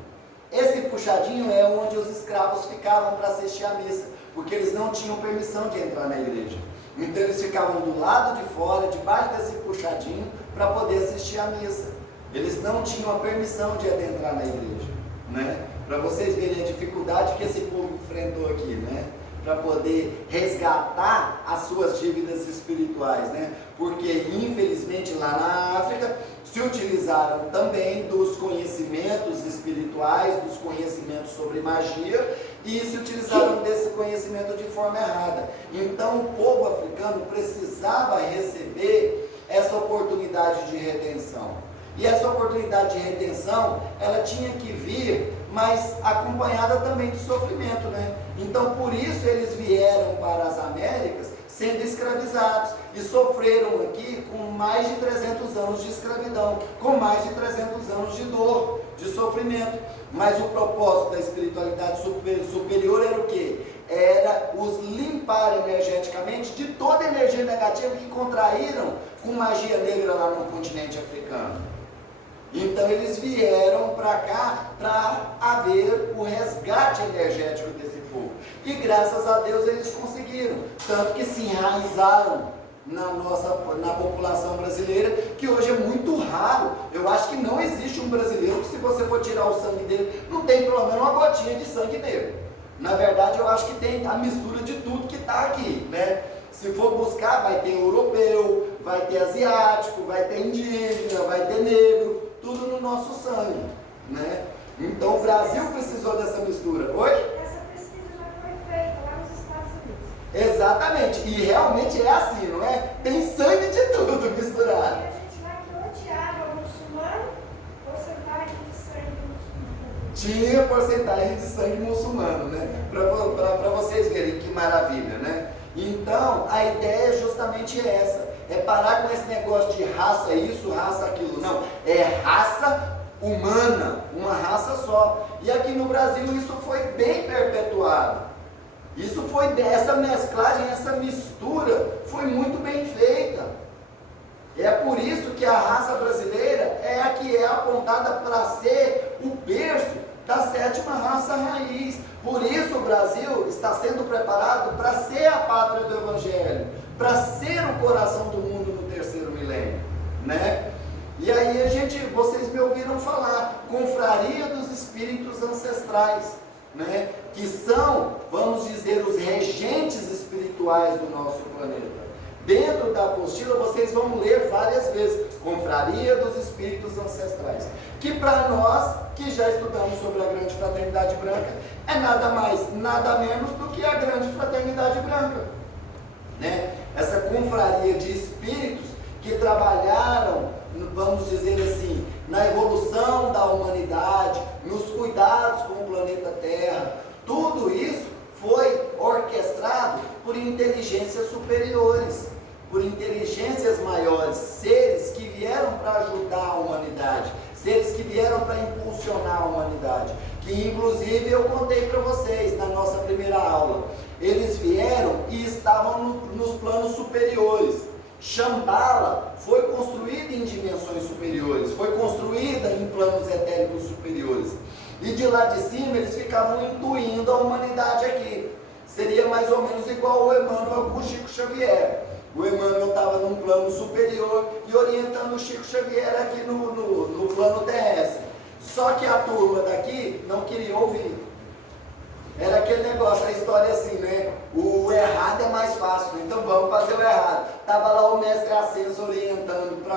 Esse puxadinho é onde os escravos ficavam para assistir à missa, porque eles não tinham permissão de entrar na igreja. Então eles ficavam do lado de fora, debaixo desse puxadinho, para poder assistir à missa. Eles não tinham a permissão de adentrar na igreja, né? Para vocês verem a dificuldade que esse povo enfrentou aqui, né? Para poder resgatar as suas dívidas espirituais, né? Porque infelizmente lá na África se utilizaram também dos conhecimentos espirituais, dos conhecimentos sobre magia, e se utilizaram desse conhecimento de forma errada. Então o povo africano precisava receber essa oportunidade de redenção. E essa oportunidade de redenção, ela tinha que vir, mas acompanhada também de sofrimento, né? Então por isso eles vieram para as Américas sendo escravizados e sofreram aqui com mais de 300 anos de escravidão, com mais de 300 anos de dor, de sofrimento. Mas o propósito da espiritualidade superior era o quê? Era os limpar energeticamente de toda a energia negativa que contraíram com magia negra lá no continente africano. Então eles vieram para cá para haver o resgate energético desse povo. E graças a Deus eles conseguiram. Tanto que se enraizaram na população brasileira, que hoje é muito raro. Eu acho que não existe um brasileiro que, se você for tirar o sangue dele, não tem pelo menos uma gotinha de sangue dele. Na verdade, eu acho que tem a mistura de tudo que está aqui, né? Se for buscar, vai ter europeu, vai ter asiático, vai ter indígena, vai ter negro, tudo no nosso sangue, né? Então o Brasil precisou dessa mistura. Oi? Essa pesquisa já foi feita lá nos Estados Unidos. Exatamente, e realmente é assim, não é? Tem sangue de tudo misturado. E a gente lá que odiava o muçulmano, porcentagem de sangue muçulmano. Tinha porcentagem de sangue muçulmano, né? Para vocês verem que maravilha, né? Então a ideia é justamente essa. É parar com esse negócio de raça isso, raça aquilo. Não, é raça humana, uma raça só. E aqui no Brasil isso foi bem perpetuado. Essa mesclagem, essa mistura foi muito bem feita. É por isso que a raça brasileira é a que é apontada para ser o berço da sétima raça raiz. Por isso o Brasil está sendo preparado para ser a pátria do Evangelho, para ser o coração do mundo no terceiro milênio, né? E aí vocês me ouviram falar, confraria dos espíritos ancestrais, né? Que são, vamos dizer, os regentes espirituais do nosso planeta. Dentro da apostila vocês vão ler várias vezes, confraria dos espíritos ancestrais, que para nós, que já estudamos sobre a grande fraternidade branca, é nada mais, nada menos do que a grande fraternidade branca, né? Essa confraria de espíritos que trabalharam, vamos dizer assim, na evolução da humanidade, nos cuidados com o planeta Terra. Tudo isso foi orquestrado por inteligências superiores, por inteligências maiores, seres que vieram para ajudar a humanidade, seres que vieram para impulsionar a humanidade, que inclusive eu contei para vocês na nossa primeira aula. Eles vieram e estavam nos planos superiores. Shambhala foi construída em dimensões superiores, foi construída em planos etéricos superiores. E de lá de cima eles ficavam intuindo a humanidade aqui. Seria mais ou menos igual o Emmanuel com o Chico Xavier. O Emmanuel estava num plano superior e orientando o Chico Xavier aqui no plano terrestre. Só que a turma daqui não queria ouvir. Era aquele negócio, a história assim, né? O errado é mais fácil, então vamos fazer o errado. Estava lá o mestre Ascenso orientando para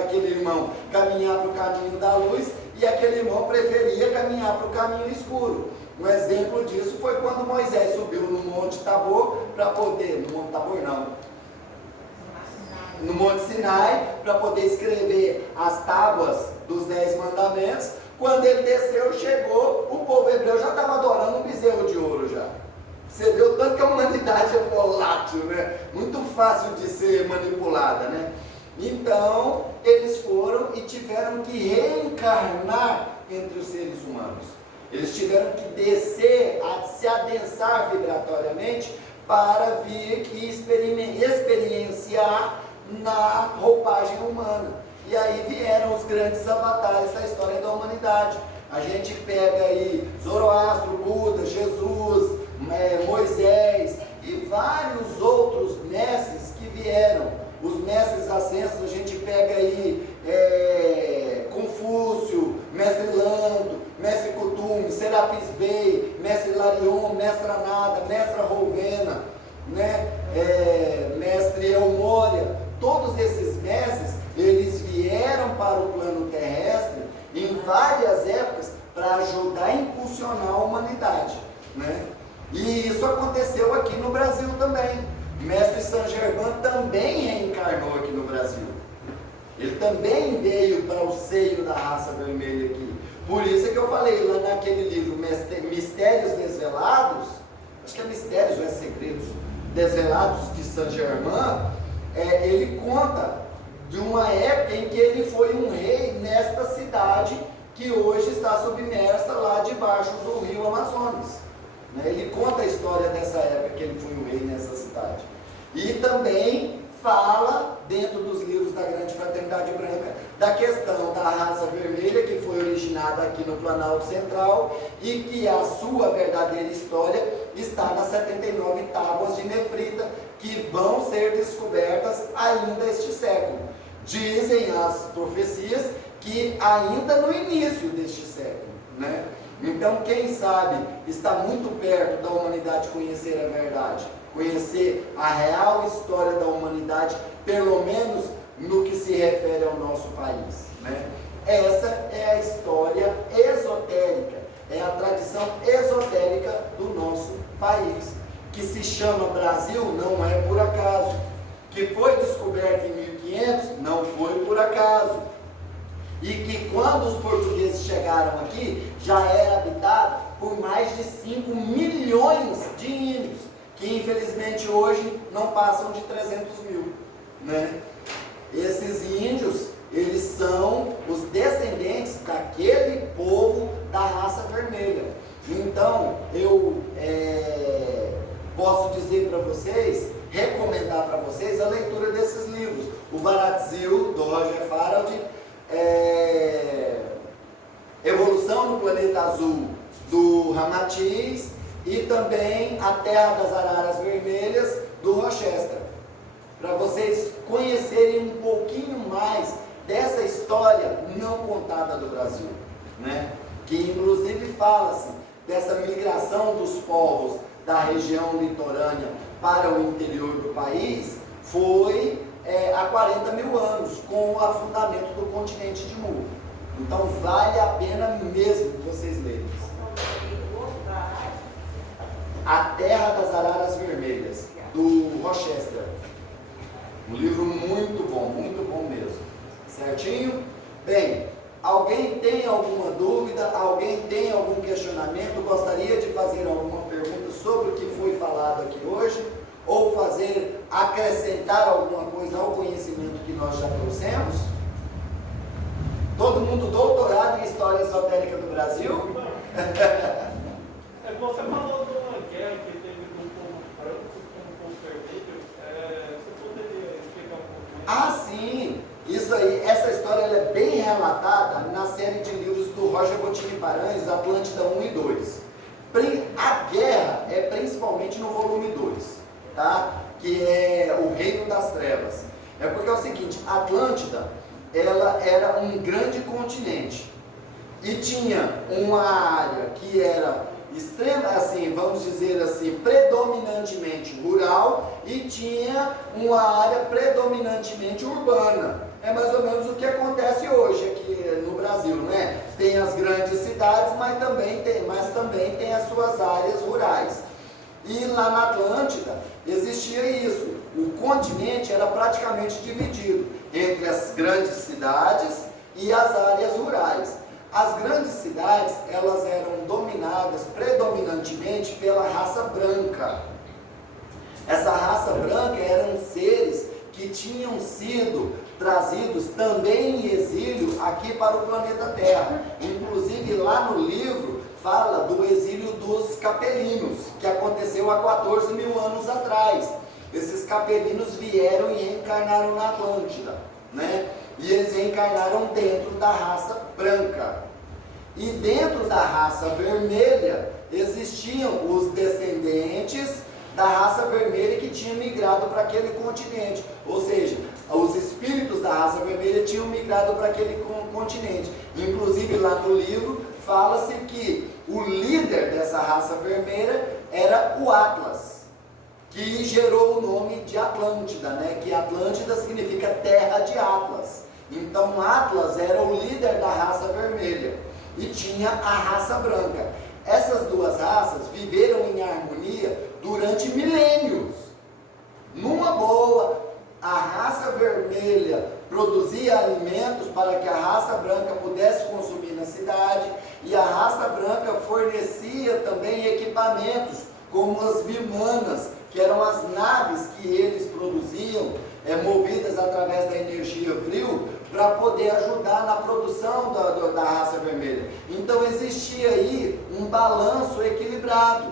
aquele irmão caminhar para o caminho da luz, e aquele irmão preferia caminhar para o caminho escuro. Um exemplo disso foi quando Moisés subiu no Monte Tabor para poder, no Monte Tabor não, no Monte Sinai, para poder escrever as tábuas dos 10 mandamentos. Quando ele desceu, chegou, o povo hebreu já estava adorando um bezerro de ouro já. Você vê o tanto que a humanidade é volátil, né? Muito fácil de ser manipulada, né? Então, eles foram e tiveram que reencarnar entre os seres humanos. Eles tiveram que descer, se adensar vibratoriamente para vir e experienciar na roupagem humana. E aí vieram os grandes avatares da história da humanidade. A gente pega aí Zoroastro, Buda, Jesus, Moisés e vários outros mestres que vieram. Os mestres ascensos, a gente pega aí Confúcio, Mestre Lando, Mestre Kuthumi, Serapis Bey, Mestre Larion, Mestre Anada, Mestre Rovena, né? Mestre Elmória. Todos esses mestres, eles vieram para o plano terrestre em várias épocas para ajudar a impulsionar a humanidade, né? E isso aconteceu aqui no Brasil também. Mestre Saint Germain também reencarnou aqui no Brasil. Ele também veio para o seio da raça vermelha aqui. Por isso é que eu falei lá naquele livro Mistérios Desvelados, acho que é Mistérios ou é Segredos Desvelados de Saint Germain, ele conta de uma época em que ele foi um rei nesta cidade que hoje está submersa lá debaixo do rio Amazonas. Ele conta a história dessa época que ele foi um rei nessa cidade. E também fala, dentro dos livros da Grande Fraternidade Branca, da questão da raça vermelha, que foi originada aqui no Planalto Central e que a sua verdadeira história está nas 79 tábuas de nefrita, que vão ser descobertas ainda este século. Dizem as profecias que ainda no início deste século, né? Então, quem sabe, está muito perto da humanidade conhecer a verdade, conhecer a real história da humanidade, pelo menos no que se refere ao nosso país, né? Essa é a história esotérica, é a tradição esotérica do nosso país, que se chama Brasil, não é por acaso, que foi descoberto em 1500, não foi por acaso, e que quando os portugueses chegaram aqui, já era habitado por mais de 5 milhões de índios, que infelizmente hoje não passam de 300 mil, né? Esses índios, eles são os descendentes daquele povo da raça vermelha. Então, eu posso dizer para vocês, recomendar para vocês a leitura desses livros. O Baratzil, do Roger Farald, Evolução no Planeta Azul, do Ramatiz, e também A Terra das Araras Vermelhas, do Rochester, para vocês conhecerem um pouquinho mais dessa história não contada do Brasil, né? Que inclusive fala-se dessa migração dos povos da região litorânea para o interior do país, foi há 40 mil anos, com o afundamento do continente de Mu. Então vale a pena mesmo vocês lerem. A Terra das Araras Vermelhas, do Rochester. Um livro muito bom mesmo. Certinho? Bem, alguém tem alguma dúvida? Alguém tem algum questionamento? Gostaria de fazer alguma pergunta sobre o que foi falado aqui hoje? Ou acrescentar alguma coisa ao conhecimento que nós já trouxemos? Todo mundo doutorado em História Esotérica do Brasil? Você falou de uma guerra que teve do povo branco com o povo vermelho. Você poderia explicar um pouco mais? Sim! Isso aí, essa história ela é bem relatada na série de livros do Roger Bottini Paranhos, Atlântida 1 e 2. A guerra é principalmente no volume 2, tá? Que é o Reino das Trevas. É porque é o seguinte, Atlântida, ela era um grande continente e tinha uma área que era extrema, assim, vamos dizer assim, predominantemente rural, e tinha uma área predominantemente urbana. É mais ou menos o que acontece hoje aqui no Brasil, né? Tem as grandes cidades, mas também tem as suas áreas rurais. E lá na Atlântida existia isso. O continente era praticamente dividido entre as grandes cidades e as áreas rurais. As grandes cidades, elas eram dominadas predominantemente pela raça branca. Essa raça branca eram seres que tinham sido trazidos também em exílio aqui para o planeta Terra. Inclusive lá no livro fala do exílio dos capelinos, que aconteceu há 14 mil anos atrás. Esses capelinos vieram e reencarnaram na Atlântida, né? E eles reencarnaram dentro da raça branca. E dentro da raça vermelha existiam os descendentes da raça vermelha que tinham migrado para aquele continente. Ou seja, os espíritos da raça vermelha tinham migrado para aquele continente. Inclusive lá no livro fala-se que o líder dessa raça vermelha era o Atlas, que gerou o nome de Atlântida, né? Que Atlântida significa terra de Atlas. Então Atlas era o líder da raça vermelha e tinha a raça branca. Essas duas raças viveram em harmonia durante milênios. Numa boa, a raça vermelha produzia alimentos para que a raça branca pudesse consumir na cidade, e a raça branca fornecia também equipamentos, como as vimanas, que eram as naves que eles produziam, movidas através da energia frio, para poder ajudar na produção da raça vermelha. Então existia aí um balanço equilibrado,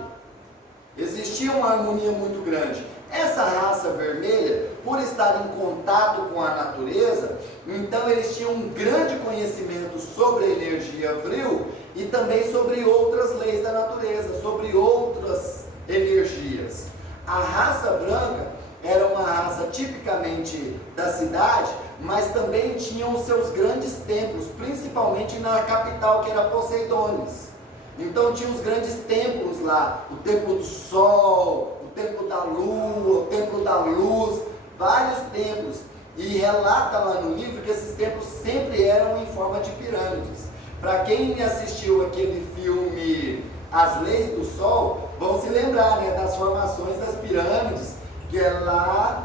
existia uma harmonia muito grande. Essa raça vermelha, por estar em contato com a natureza, então eles tinham um grande conhecimento sobre a energia frio e também sobre outras leis da natureza, sobre outras energias. A raça branca era uma raça tipicamente da cidade, mas também tinham os seus grandes templos, principalmente na capital, que era Poseidones. Então tinha os grandes templos lá, o templo do sol, o templo da lua, o templo da luz, vários templos. E relata lá no livro que esses templos sempre eram em forma de pirâmides. Para quem assistiu aquele filme As Leis do Sol, vão se lembrar, né, das formações das pirâmides, que é lá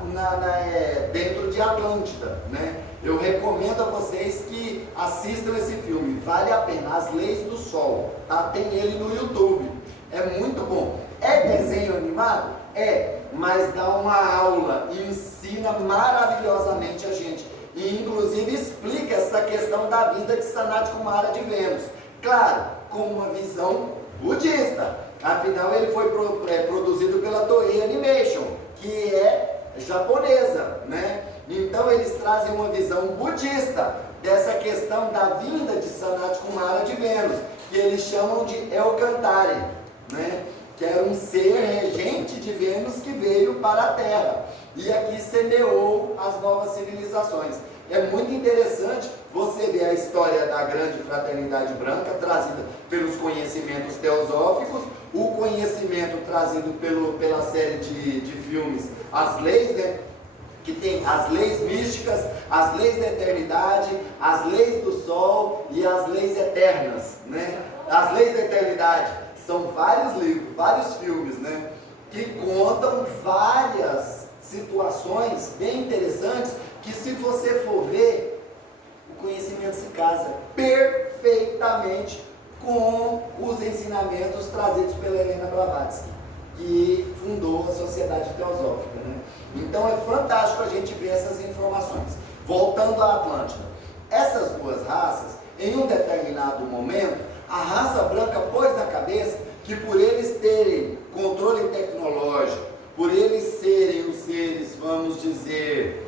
dentro de Atlântida, né? Eu recomendo a vocês que assistam esse filme, vale a pena, As Leis do Sol, tá? Tem ele no YouTube, é muito bom. É desenho animado? É, mas dá uma aula e ensina maravilhosamente a gente, e inclusive explica essa questão da vida de Sanat Kumara de Vênus, claro, com uma visão budista, afinal ele foi produzido pela Toei Animation, que é japonesa, né? Então eles trazem uma visão budista dessa questão da vinda de Sanat Kumara de Vênus, que eles chamam de Elcantari, né? Que era um ser regente de Vênus que veio para a Terra e aqui semeou as novas civilizações. É muito interessante você ver a história da grande fraternidade branca trazida pelos conhecimentos teosóficos, o conhecimento trazido pela série de filmes As Leis, né? Que tem as leis místicas, as leis da eternidade, as leis do sol e as leis eternas, né? As leis da eternidade são vários livros, vários filmes, né? Que contam várias situações bem interessantes que, se você for ver, o conhecimento se casa perfeitamente com os ensinamentos trazidos pela Helena Blavatsky, que fundou a Sociedade Teosófica, né? Então é fantástico a gente ver essas informações. Voltando à Atlântida, essas duas raças, em um determinado momento, a raça branca pôs na cabeça que, por eles terem controle tecnológico, por eles serem os seres, vamos dizer,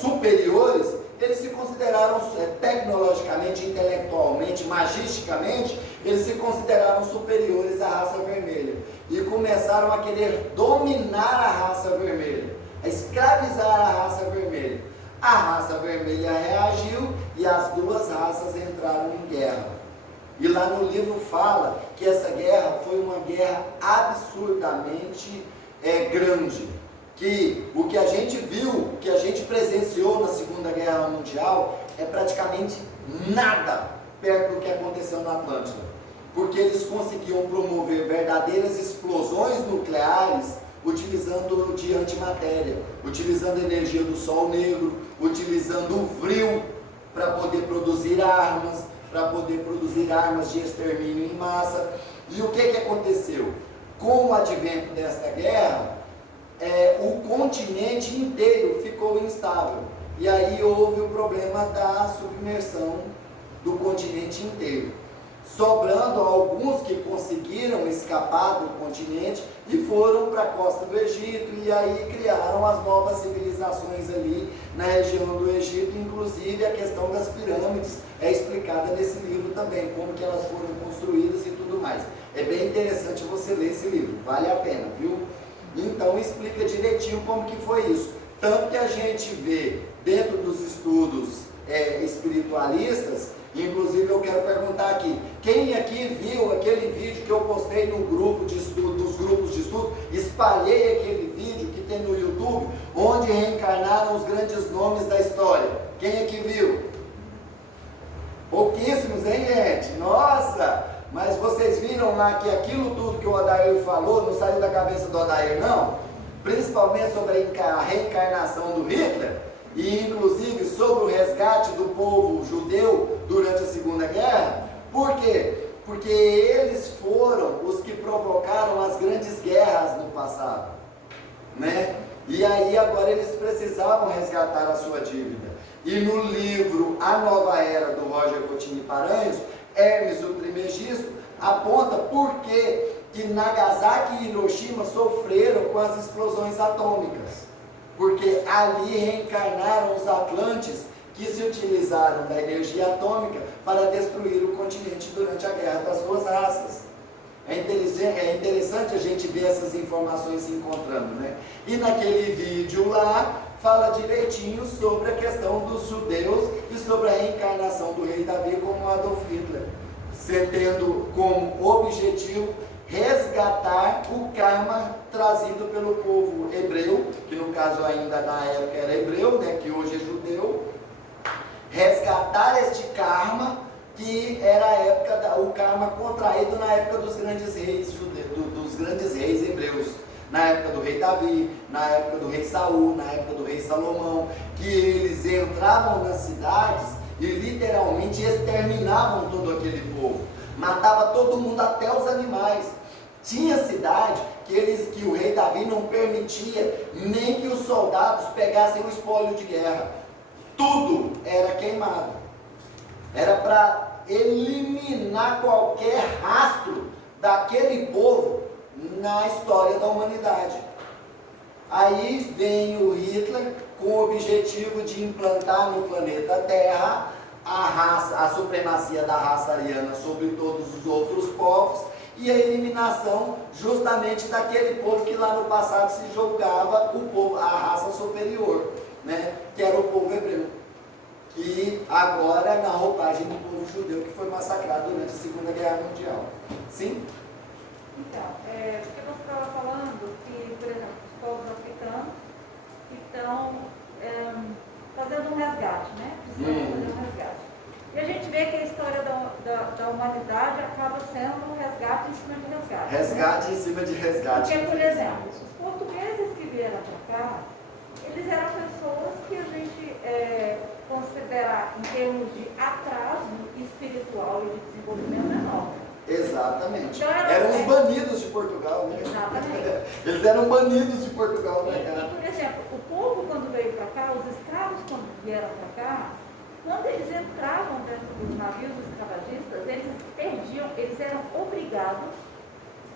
superiores, eles se consideraram tecnologicamente, intelectualmente, magisticamente, eles se consideraram superiores à raça vermelha e começaram a querer dominar a raça vermelha, a escravizar a raça vermelha. A raça vermelha reagiu e as duas raças entraram em guerra. E lá no livro fala que essa guerra foi uma guerra absurdamente grande. Que o que a gente viu, o que a gente presenciou na Segunda Guerra Mundial é praticamente nada perto do que aconteceu na Atlântida. Porque eles conseguiam promover verdadeiras explosões nucleares utilizando de antimatéria, utilizando a energia do Sol Negro, utilizando o frio para poder produzir armas, de extermínio em massa. E o que aconteceu? Com o advento desta guerra, o continente inteiro ficou instável. E aí houve o problema da submersão do continente inteiro. sobrando alguns que conseguiram escapar do continente e foram para a costa do Egito, e aí criaram as novas civilizações ali na região do Egito. Inclusive a questão das pirâmides é explicada nesse livro também, como que elas foram construídas e tudo mais. É bem interessante você ler esse livro, vale a pena, viu? Então explica direitinho como que foi isso. Tanto que a gente vê dentro dos estudos espiritualistas. Inclusive eu quero perguntar aqui, quem aqui viu aquele vídeo que eu postei no grupo de estudo, dos grupos de estudo, espalhei aquele vídeo que tem no YouTube, onde reencarnaram os grandes nomes da história? Quem aqui viu? Pouquíssimos, hein, gente? Nossa! Mas vocês viram lá que aquilo tudo que o Odair falou não saiu da cabeça do Odair, não? Principalmente sobre a reencarnação do Hitler, e inclusive sobre o resgate do povo judeu durante a Segunda Guerra. Por quê? Porque eles foram os que provocaram as grandes guerras no passado, né? E aí agora eles precisavam resgatar a sua dívida. E no livro A Nova Era, do Roger Coutinho de Paranhos, Hermes o Trismegisto aponta por que Nagasaki e Hiroshima sofreram com as explosões atômicas. Porque ali reencarnaram os atlantes que se utilizaram da energia atômica para destruir o continente durante a Guerra das Duas Raças. É interessante a gente ver essas informações se encontrando, né? E naquele vídeo lá, fala direitinho sobre a questão dos judeus e sobre a reencarnação do rei Davi como Adolf Hitler, tendo como objetivo resgatar o karma trazido pelo povo hebreu, que no caso ainda na época era hebreu, né, que hoje é judeu, resgatar este karma que era a época, o karma contraído na época dos grandes reis judeus, dos grandes reis hebreus, na época do rei Davi, na época do rei Saul, na época do rei Salomão, que eles entravam nas cidades e literalmente exterminavam todo aquele povo, matava todo mundo, até os animais. Tinha cidade que o rei Davi não permitia nem que os soldados pegassem o espólio de guerra. Tudo era queimado. Era para eliminar qualquer rastro daquele povo na história da humanidade. Aí vem o Hitler com o objetivo de implantar no planeta Terra a supremacia da raça ariana sobre todos os outros povos, e a eliminação justamente daquele povo que lá no passado se julgava o povo, a raça superior, né? Que era o povo hebreu, que agora é na roupagem do povo judeu que foi massacrado durante a Segunda Guerra Mundial. Sim? Então, porque você estava falando que, por exemplo, os povos africanos estão fazendo um resgate, né? Precisam fazer um resgate. E a gente vê que a história da humanidade acaba sendo um resgate em cima de resgate. Resgate, né? Em cima de resgate. Porque, por exemplo, os portugueses que vieram para cá, eles eram pessoas que a gente considerar em termos de atraso espiritual e de desenvolvimento enorme. Exatamente. Então, eram os banidos de Portugal, né? Exatamente. Eles eram banidos de Portugal, né? E, por exemplo, o povo quando veio para cá, os escravos quando vieram para cá, quando eles entravam dentro dos navios escravagistas, eles eram obrigados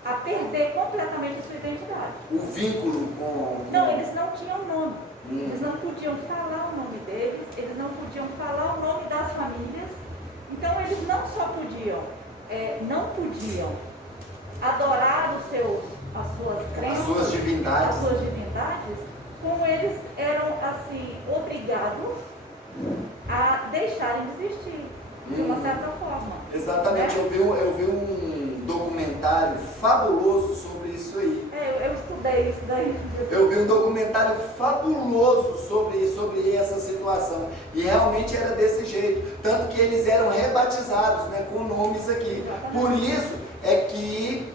a perder completamente a sua identidade. O vínculo com... Não, eles não tinham nome. Eles não podiam falar o nome deles, eles não podiam falar o nome das famílias. Então eles não só podiam, não podiam adorar as suas crenças, as suas divindades, como eles eram assim obrigados a deixarem de existir, de uma certa forma. Exatamente, eu vi um documentário fabuloso sobre isso aí. Eu estudei isso daí. Eu vi um documentário fabuloso sobre essa situação. E realmente era desse jeito. Tanto que eles eram rebatizados, né, com nomes aqui. Por isso é que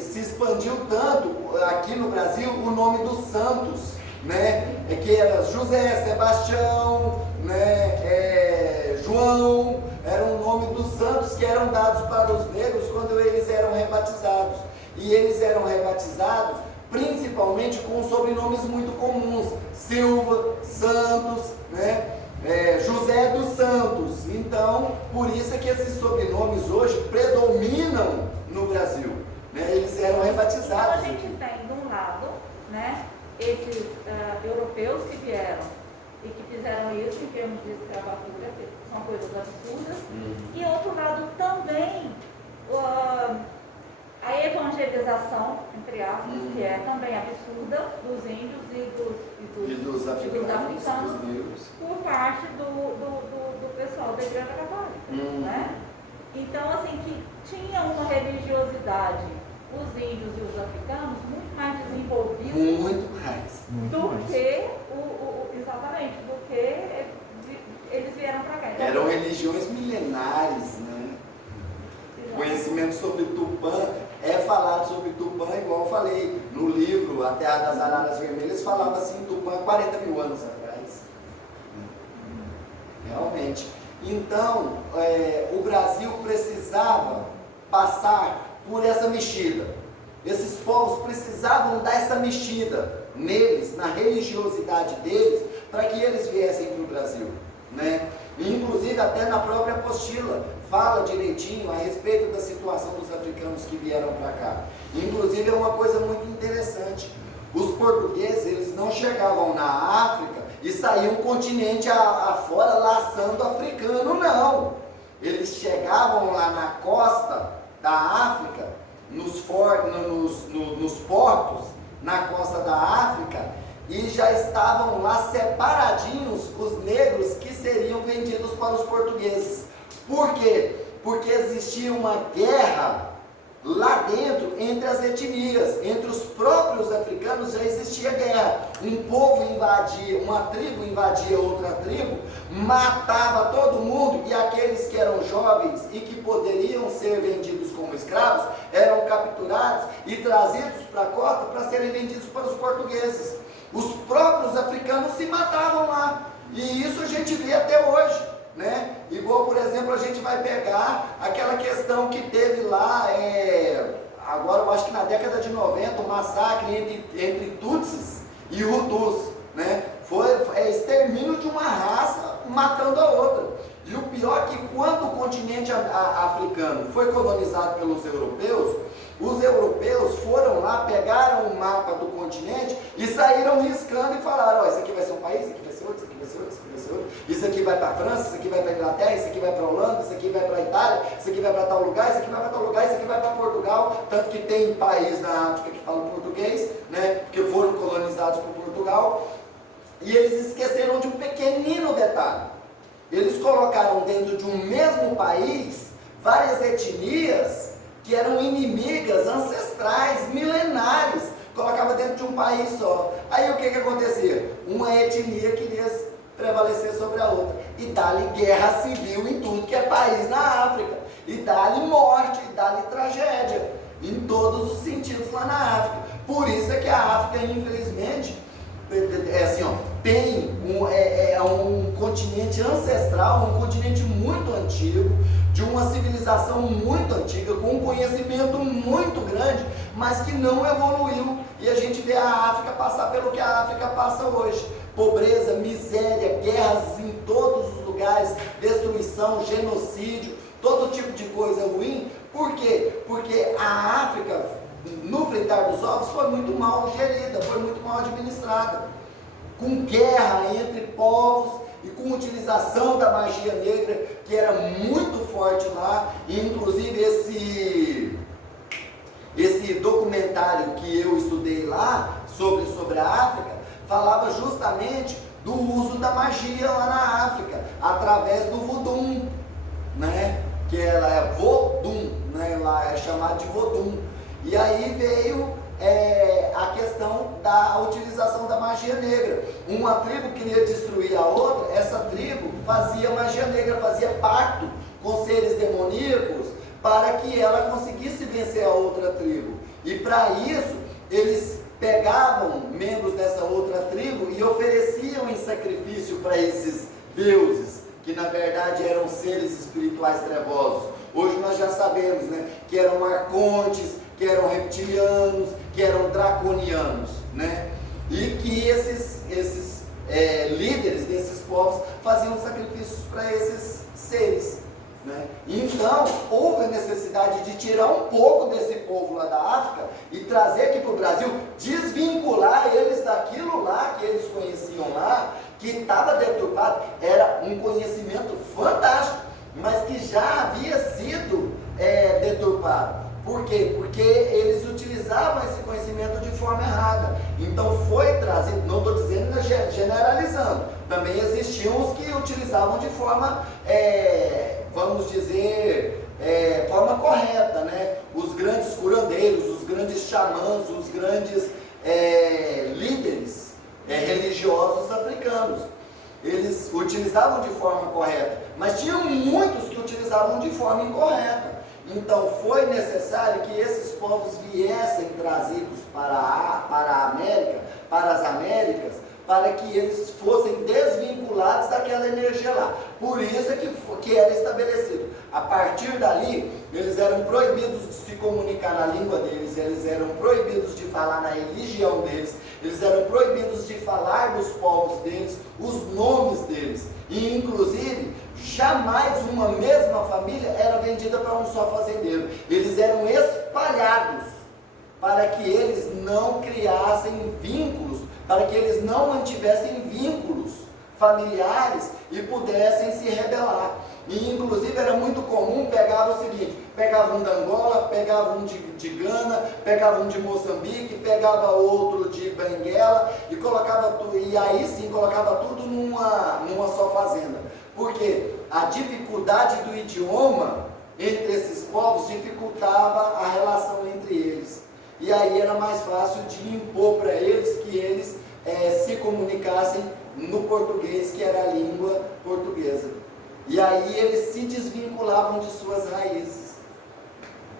se expandiu tanto aqui no Brasil o nome dos santos, né? Que era José, Sebastião, né? João, era o nome dos santos que eram dados para os negros quando eles eram rebatizados. E eles eram rebatizados principalmente com sobrenomes muito comuns: Silva, Santos, né? José dos Santos. Então por isso é que esses sobrenomes hoje predominam no Brasil, né? Eles eram Então a rebatizados. gente tem, de um lado, né, esses europeus que vieram e que fizeram isso em termos de escravatura, que são coisas absurdas, e outro lado também a evangelização, entre aspas, que é também absurda, dos índios e dos africanos, dos negros. por parte do pessoal da Igreja Católica, né? Então, assim, que tinha uma religiosidade, os índios e os africanos, muito mais desenvolvidos Muito mais. do que, exatamente, do que eles vieram para cá. Então, Eram religiões milenares, né? Conhecimento sobre Tupã, falado sobre Tupã, igual eu falei, no livro A Terra das Araras Vermelhas, falava assim, Tupã 40 mil anos atrás. Realmente. Então, o Brasil precisava passar por essa mexida. Esses povos precisavam dar essa mexida neles, na religiosidade deles, para que eles viessem para o Brasil, né? Inclusive até na própria apostila fala direitinho a respeito da situação dos africanos que vieram para cá. Inclusive é uma coisa muito interessante. Os portugueses, eles não chegavam na África e saíam continente afora laçando africano, não. Eles chegavam lá na costa da África, nos portos, na costa da África, e já estavam lá separadinhos os negros que seriam vendidos para os portugueses. Por quê? Porque existia uma guerra lá dentro entre as etnias, entre os próprios africanos já existia guerra. Um povo invadia, uma tribo invadia outra tribo, matava todo mundo, e aqueles que eram jovens e que poderiam ser vendidos como escravos eram capturados e trazidos para a costa para serem vendidos para os portugueses. Os próprios africanos se matavam lá, e isso a gente vê até hoje, né? Igual, por exemplo, a gente vai pegar aquela questão que teve lá, agora eu acho que na década de 90, um massacre entre Tutsis e Hutus, né? Foi extermínio de uma raça matando a outra. E o pior é que quando o continente africano foi colonizado pelos europeus, os europeus foram lá, pegaram o mapa do continente e saíram riscando e falaram, ó, isso aqui vai ser um país, isso aqui vai ser outro, isso aqui vai ser outro, isso aqui vai ser outro, isso aqui vai para a França, isso aqui vai para a Inglaterra, isso aqui vai para a Holanda, isso aqui vai para a Itália, isso aqui vai para tal lugar, isso aqui vai para tal lugar, isso aqui vai para Portugal, tanto que tem país na África que falam português, né, que foram colonizados por Portugal, e eles esqueceram de um pequenino detalhe. Eles colocaram dentro de um mesmo país várias etnias que eram inimigas ancestrais, milenares, colocava dentro de um país só. Aí o que acontecia? Uma etnia queria prevalecer sobre a outra, e dá-lhe guerra civil em tudo que é país na África, e dá-lhe morte, e dá-lhe tragédia, em todos os sentidos lá na África. Por isso é que a África, infelizmente, tem um continente ancestral, um continente muito antigo, de uma civilização muito antiga, com um conhecimento muito grande, mas que não evoluiu. E a gente vê a África passar pelo que a África passa hoje. Pobreza, miséria, guerras em todos os lugares, destruição, genocídio, todo tipo de coisa ruim. Por quê? Porque a África, no fritar dos ovos, foi muito mal gerida, foi muito mal administrada, com guerra entre povos e com utilização da magia negra, que era muito forte lá. E inclusive esse documentário que eu estudei lá sobre a África falava justamente do uso da magia lá na África, através do Vodum, né? Que ela é Vodum, né? Lá é chamado de Vodum. E aí veio a questão da utilização da magia negra. Uma tribo queria destruir a outra, essa tribo fazia magia negra, fazia pacto com seres demoníacos para que ela conseguisse vencer a outra tribo. E para isso, eles pegavam membros dessa outra tribo e ofereciam em sacrifício para esses deuses, que na verdade eram seres espirituais trevosos. Hoje nós já sabemos, né, que eram arcontes, que eram reptilianos, que eram draconianos, né? E que esses líderes desses povos faziam sacrifícios para esses seres, né? Então, houve a necessidade de tirar um pouco desse povo lá da África e trazer aqui para o Brasil, desvincular eles daquilo lá que eles conheciam lá, que estava deturpado. Era um conhecimento fantástico, mas que já havia sido deturpado. Por quê? Porque eles utilizavam esse conhecimento de forma errada. Então foi trazido, não estou dizendo generalizando, também existiam os que utilizavam de forma, vamos dizer, forma correta, né? Os grandes curandeiros, os grandes xamãs, os grandes líderes religiosos africanos. Eles utilizavam de forma correta, mas tinham muitos que utilizavam de forma incorreta. Então foi necessário que esses povos viessem trazidos para a América, para as Américas, para que eles fossem desvinculados daquela energia lá. Por isso é que era estabelecido. A partir dali, eles eram proibidos de se comunicar na língua deles, eles eram proibidos de falar na religião deles, eles eram proibidos de falar dos povos deles, os nomes deles. E inclusive, jamais uma mesma família era vendida para um só fazendeiro. Eles eram espalhados para que eles não criassem vínculos, para que eles não mantivessem vínculos familiares e pudessem se rebelar. E inclusive era muito comum, pegava o seguinte, pegava um da Angola, pegava um de Gana, pegava um de Moçambique, pegava outro de Benguela e colocava e aí sim colocava tudo numa só fazenda. Porque a dificuldade do idioma entre esses povos dificultava a relação entre eles. E aí era mais fácil de impor para eles que eles se comunicassem no português, que era a língua portuguesa. E aí eles se desvinculavam de suas raízes.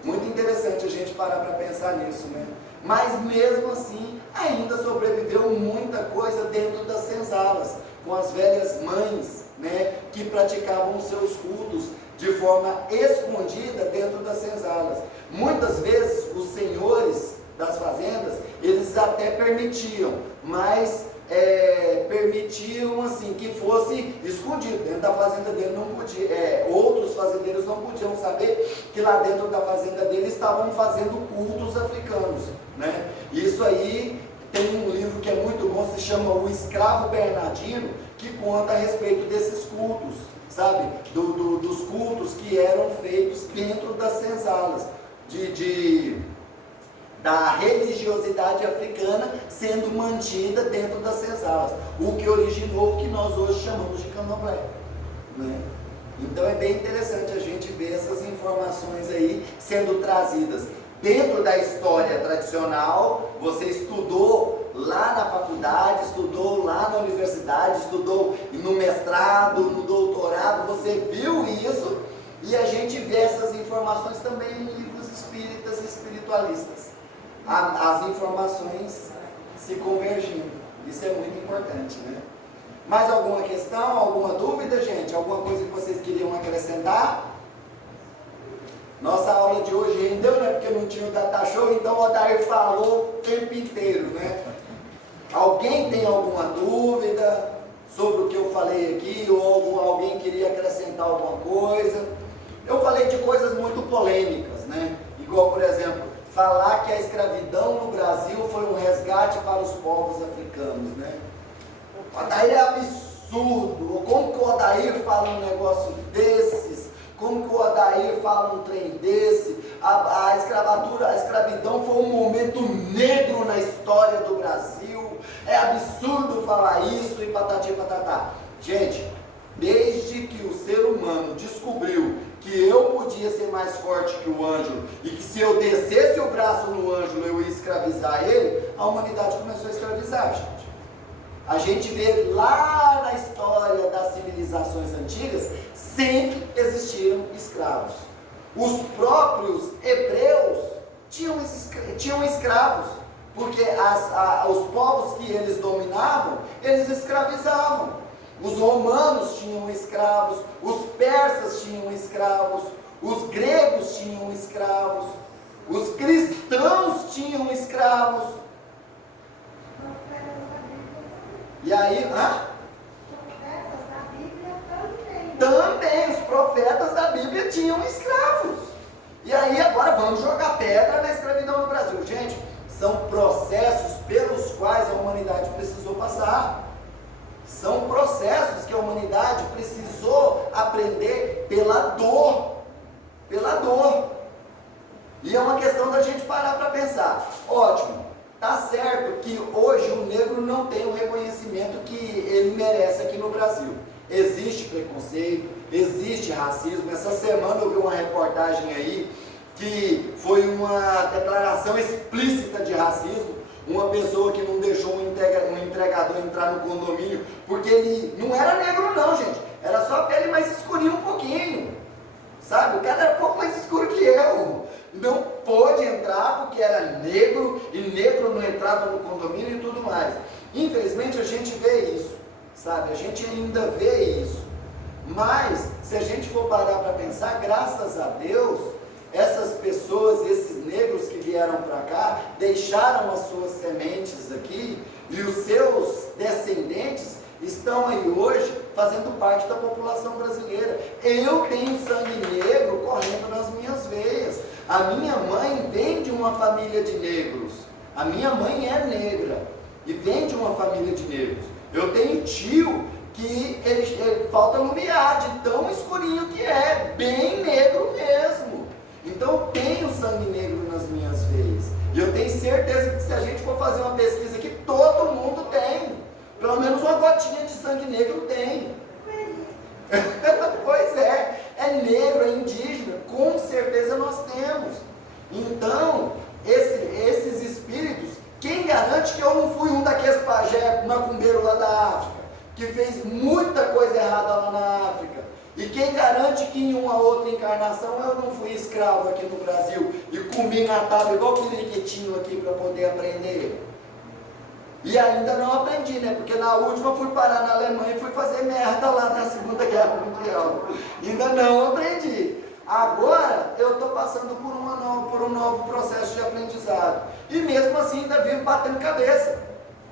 Muito interessante a gente parar para pensar nisso, né? Mas mesmo assim, ainda sobreviveu muita coisa dentro das senzalas, com as velhas mães, né, que praticavam os seus cultos de forma escondida dentro das senzalas. Muitas vezes os senhores das fazendas, eles até permitiam, mas permitiam assim que fosse escondido. Dentro da fazenda dele não podia, outros fazendeiros não podiam saber que lá dentro da fazenda dele estavam fazendo cultos africanos, né? Isso aí tem um livro que é muito bom, se chama O Escravo Bernardino, que conta a respeito desses cultos, sabe? Dos cultos que eram feitos dentro das senzalas, da religiosidade africana sendo mantida dentro das senzalas, o que originou o que nós hoje chamamos de candomblé, né? Então é bem interessante a gente ver essas informações aí sendo trazidas dentro da história tradicional. Você estudou lá na faculdade, estudou lá na universidade, estudou no mestrado, no doutorado, você viu isso, e a gente vê essas informações também em livros espíritas e espiritualistas. As informações se convergindo. Isso é muito importante, né? Mais alguma questão, alguma dúvida, gente? Alguma coisa que vocês queriam acrescentar? Nossa aula de hoje rendeu, né? Porque não tinha o data show, então o Odair falou o tempo inteiro, né? Alguém tem alguma dúvida sobre o que eu falei aqui? Ou alguém queria acrescentar alguma coisa? Eu falei de coisas muito polêmicas, né? Igual, por exemplo, falar que a escravidão no Brasil foi um resgate para os povos africanos, né? O Odair é absurdo. Como que o Odair fala um negócio desses? Como que o Odair fala um trem desse? A escravidão foi um momento negro na história do Brasil. É absurdo falar isso e patati e patatá. Gente, desde que o ser humano descobriu que eu podia ser mais forte que o Ângelo e que se eu descesse o braço no Ângelo eu ia escravizar ele, a humanidade começou a escravizar, gente. A gente vê lá na história das civilizações antigas, sempre existiram escravos. Os próprios hebreus tinham escravos, porque os povos que eles dominavam, eles escravizavam. Os romanos tinham escravos, os persas tinham escravos, os gregos tinham escravos, os cristãos tinham escravos. E aí, Profetas da Bíblia também. também os profetas da Bíblia tinham escravos. E aí agora vamos jogar pedra na escravidão no Brasil. Gente, são processos pelos quais a humanidade precisou passar. São processos que a humanidade precisou aprender pela dor. Pela dor. E é uma questão da gente parar para pensar. Ótimo, tá certo que hoje o negro não tem o reconhecimento que ele merece aqui no Brasil. Existe preconceito, existe racismo. Essa semana eu vi uma reportagem aí que foi uma declaração explícita de racismo. Uma pessoa que não deixou um entregador entrar no condomínio porque ele não era negro não, gente. Era só a pele mais escurinha um pouquinho. Sabe? O cara era um pouco mais escuro que eu. Não pôde entrar porque era negro e negro não entrava no condomínio e tudo mais. Infelizmente a gente vê isso, sabe? A gente ainda vê isso. Mas, se a gente for parar para pensar, graças a Deus, essas pessoas, esses negros que vieram para cá, deixaram as suas sementes aqui e os seus descendentes estão aí hoje fazendo parte da população brasileira. Eu tenho sangue negro correndo nas minhas veias. A minha mãe vem de uma família de negros. A minha mãe é negra e vem de uma família de negros. Eu tenho tio que ele falta lumiar de tão escurinho que é, bem negro mesmo. Então eu tenho sangue negro nas minhas veias. E eu tenho certeza que se a gente for fazer uma pesquisa aqui, todo mundo tem. Pelo menos uma gotinha de sangue negro tem. Pois é negro, é indígena, com certeza nós temos. Então, esses espíritos, quem garante que eu não fui um daqueles pajé macumbeiro lá da África, que fez muita coisa errada lá na África? E quem garante que em uma outra encarnação eu não fui escravo aqui no Brasil e comi na tábua igual o periquitinho aqui para poder aprender? E ainda não aprendi, né? Porque na última fui parar na Alemanha e fui fazer merda lá na Segunda Guerra Mundial. Ainda não aprendi. Agora eu estou passando por um novo processo de aprendizado. E mesmo assim ainda vivo batendo cabeça.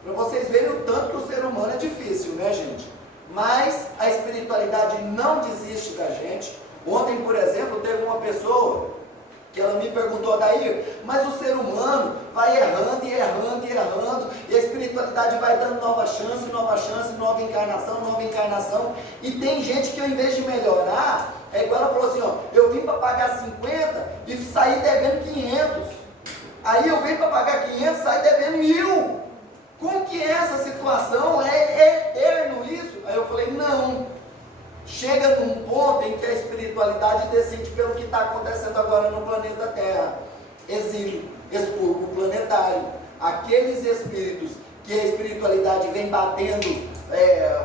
Para vocês verem o tanto que o ser humano é difícil, né, gente? Mas a espiritualidade não desiste da gente. Ontem, por exemplo, teve uma pessoa que ela me perguntou, Adair, mas o ser humano vai errando e errando e errando, e a espiritualidade vai dando nova chance, nova encarnação, e tem gente que ao invés de melhorar, é igual ela falou assim, ó, eu vim para pagar 50 e saí devendo 500, aí eu vim para pagar 500 e saí devendo 1000, como que é essa situação? É eterno isso? Aí eu falei, não. Chega num ponto em que a espiritualidade decide pelo que está acontecendo agora no planeta Terra. Exílio, expurgo planetário. Aqueles espíritos que a espiritualidade vem batendo,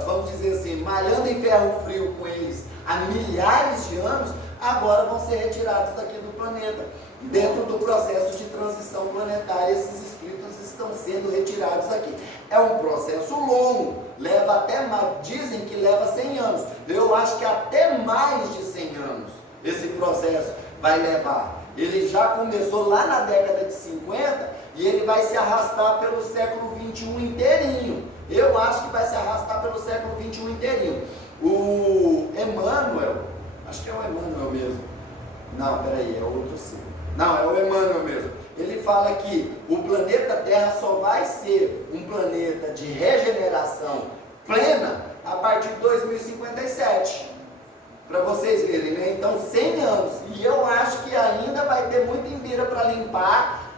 vamos dizer assim, malhando em ferro frio com eles há milhares de anos, agora vão ser retirados daqui do planeta. Dentro do processo de transição planetária, esses espíritos estão sendo retirados aqui. É um processo longo, leva até mais, dizem que leva 100 anos. Eu acho que até mais de 100 anos esse processo vai levar. Ele já começou lá na década de 50 e ele vai se arrastar pelo século 21 inteirinho. Eu acho que vai se arrastar pelo século 21 inteirinho. O Emmanuel, acho que é o Emmanuel mesmo. Não, peraí, é outro sim. Não, é o Emmanuel mesmo. Ele fala que o planeta Terra só vai ser um planeta de regeneração plena a partir de 2057. Para vocês verem, né? Então, 100 anos. E eu acho que ainda vai ter muita imbira para limpar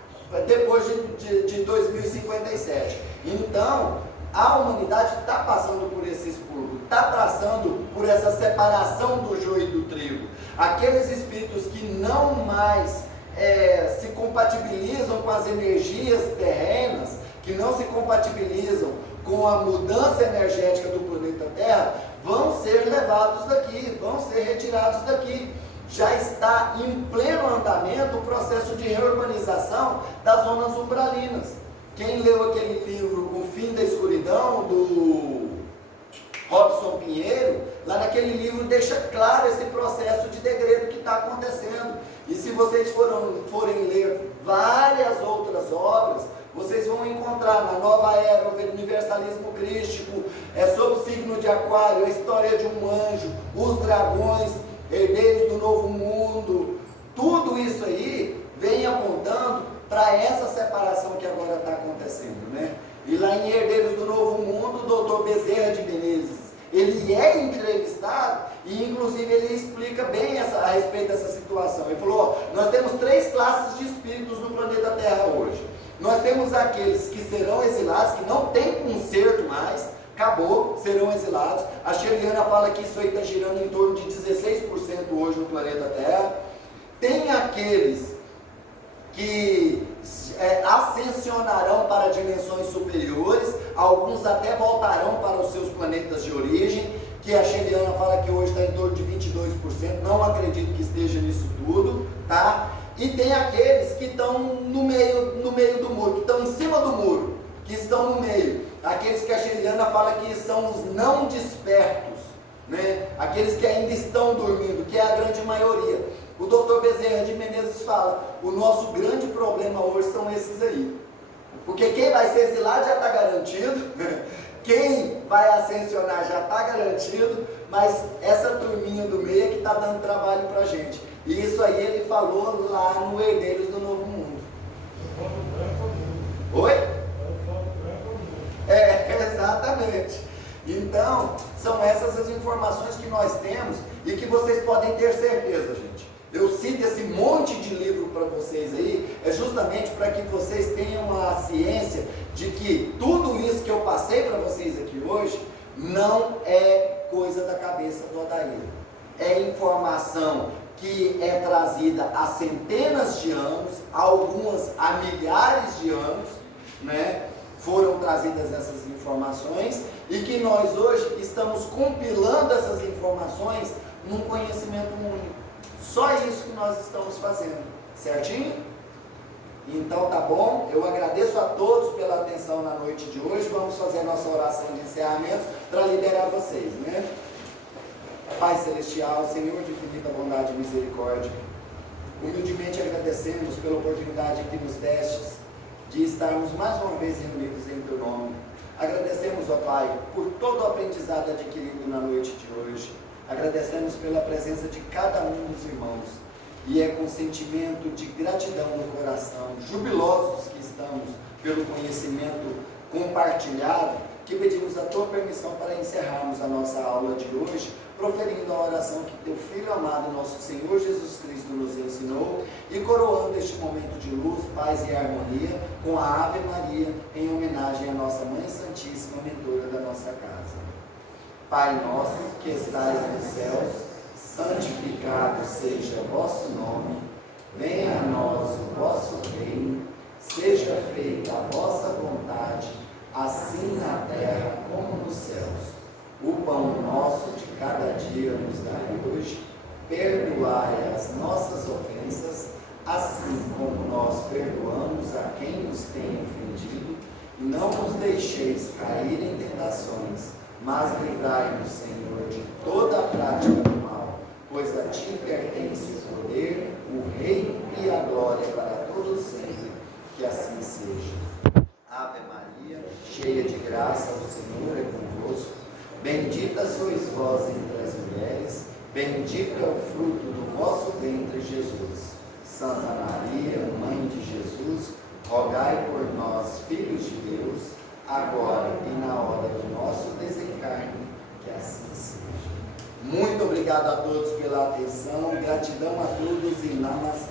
depois de 2057. Então, a humanidade está passando por esse expurgo, está passando por essa separação do joio e do trigo. Aqueles espíritos que não mais se compatibilizam com as energias terrenas, que não se compatibilizam com a mudança energética do planeta Terra, vão ser levados daqui, vão ser retirados daqui. Já está em pleno andamento o processo de reurbanização das zonas umbralinas. Quem leu aquele livro, O Fim da Escuridão, do Robson Pinheiro, lá naquele livro deixa claro esse processo de degredo que está acontecendo. E se vocês forem ler várias outras obras, vocês vão encontrar na Nova Era, o Universalismo Crístico, sobre o signo de Aquário, a história de um anjo, os dragões, herdeiros do novo mundo, tudo isso aí vem apontando para essa separação que agora está acontecendo, né? E lá em Herdeiros do Novo Mundo, o doutor Bezerra de Menezes, ele é entrevistado e inclusive ele explica bem a respeito dessa situação. Ele falou, ó, nós temos 3 classes de espíritos no planeta Terra hoje. Nós temos aqueles que serão exilados, que não tem conserto mais, acabou, serão exilados. A Sheliana fala que isso aí está girando em torno de 16% hoje no planeta Terra. Tem aqueles que ascensionarão para dimensões superiores, alguns até voltarão para os seus planetas de origem, que a Sheliana fala que hoje está em torno de 22%, não acredito que esteja nisso tudo, tá? E tem aqueles que estão no meio do muro, que estão em cima do muro, que estão no meio, aqueles que a Sheliana fala que são os não despertos, né? Aqueles que ainda estão dormindo, que é a grande maioria. O doutor Bezerra de Menezes fala, o nosso grande problema hoje são esses aí. Porque quem vai ser exilado já está garantido, quem vai ascensionar já está garantido, mas essa turminha do meio é que está dando trabalho para a gente. E isso aí ele falou lá no Herdeiros do Novo Mundo. Oi? Exatamente. Então, são essas as informações que nós temos e que vocês podem ter certeza, gente. Eu cito esse monte de livro para vocês aí, é justamente para que vocês tenham a ciência de que tudo isso que eu passei para vocês aqui hoje não é coisa da cabeça do Odair. É informação que é trazida há centenas de anos, algumas há milhares de anos, né? Foram trazidas essas informações e que nós hoje estamos compilando essas informações num conhecimento único. Só isso que nós estamos fazendo, certinho? Então tá bom, eu agradeço a todos pela atenção na noite de hoje. Vamos fazer a nossa oração de encerramento para liberar vocês, né? Pai Celestial, Senhor de infinita bondade e misericórdia, humildemente agradecemos pela oportunidade que nos destes de estarmos mais uma vez reunidos em Teu nome. Agradecemos, ó Pai, por todo o aprendizado adquirido na noite de hoje. Agradecemos pela presença de cada um dos irmãos. E é com sentimento de gratidão no coração, jubilosos que estamos pelo conhecimento compartilhado, que pedimos a Tua permissão para encerrarmos a nossa aula de hoje, proferindo a oração que Teu Filho amado, nosso Senhor Jesus Cristo, nos ensinou, e coroando este momento de luz, paz e harmonia com a Ave Maria, em homenagem à nossa Mãe Santíssima, mentora da nossa casa. Pai nosso que estais nos céus, santificado seja o vosso nome, venha a nós o vosso reino, seja feita a vossa vontade, assim na terra como nos céus. O pão nosso de cada dia nos dai hoje, perdoai as nossas ofensas, assim como nós perdoamos a quem nos tem ofendido, e não nos deixeis cair em tentações, mas livrai-nos, Senhor, de toda a prática do mal, pois a Ti pertence o poder, o reino e a glória para todos sempre. Que assim seja. Ave Maria, cheia de graça, o Senhor é convosco. Bendita sois vós entre as mulheres, bendito é o fruto do vosso ventre, Jesus. Santa Maria, Mãe de Jesus, rogai por nós, filhos de Deus, agora e na hora do nosso desencarne, que assim seja. Muito obrigado a todos pela atenção, gratidão a todos e namastê.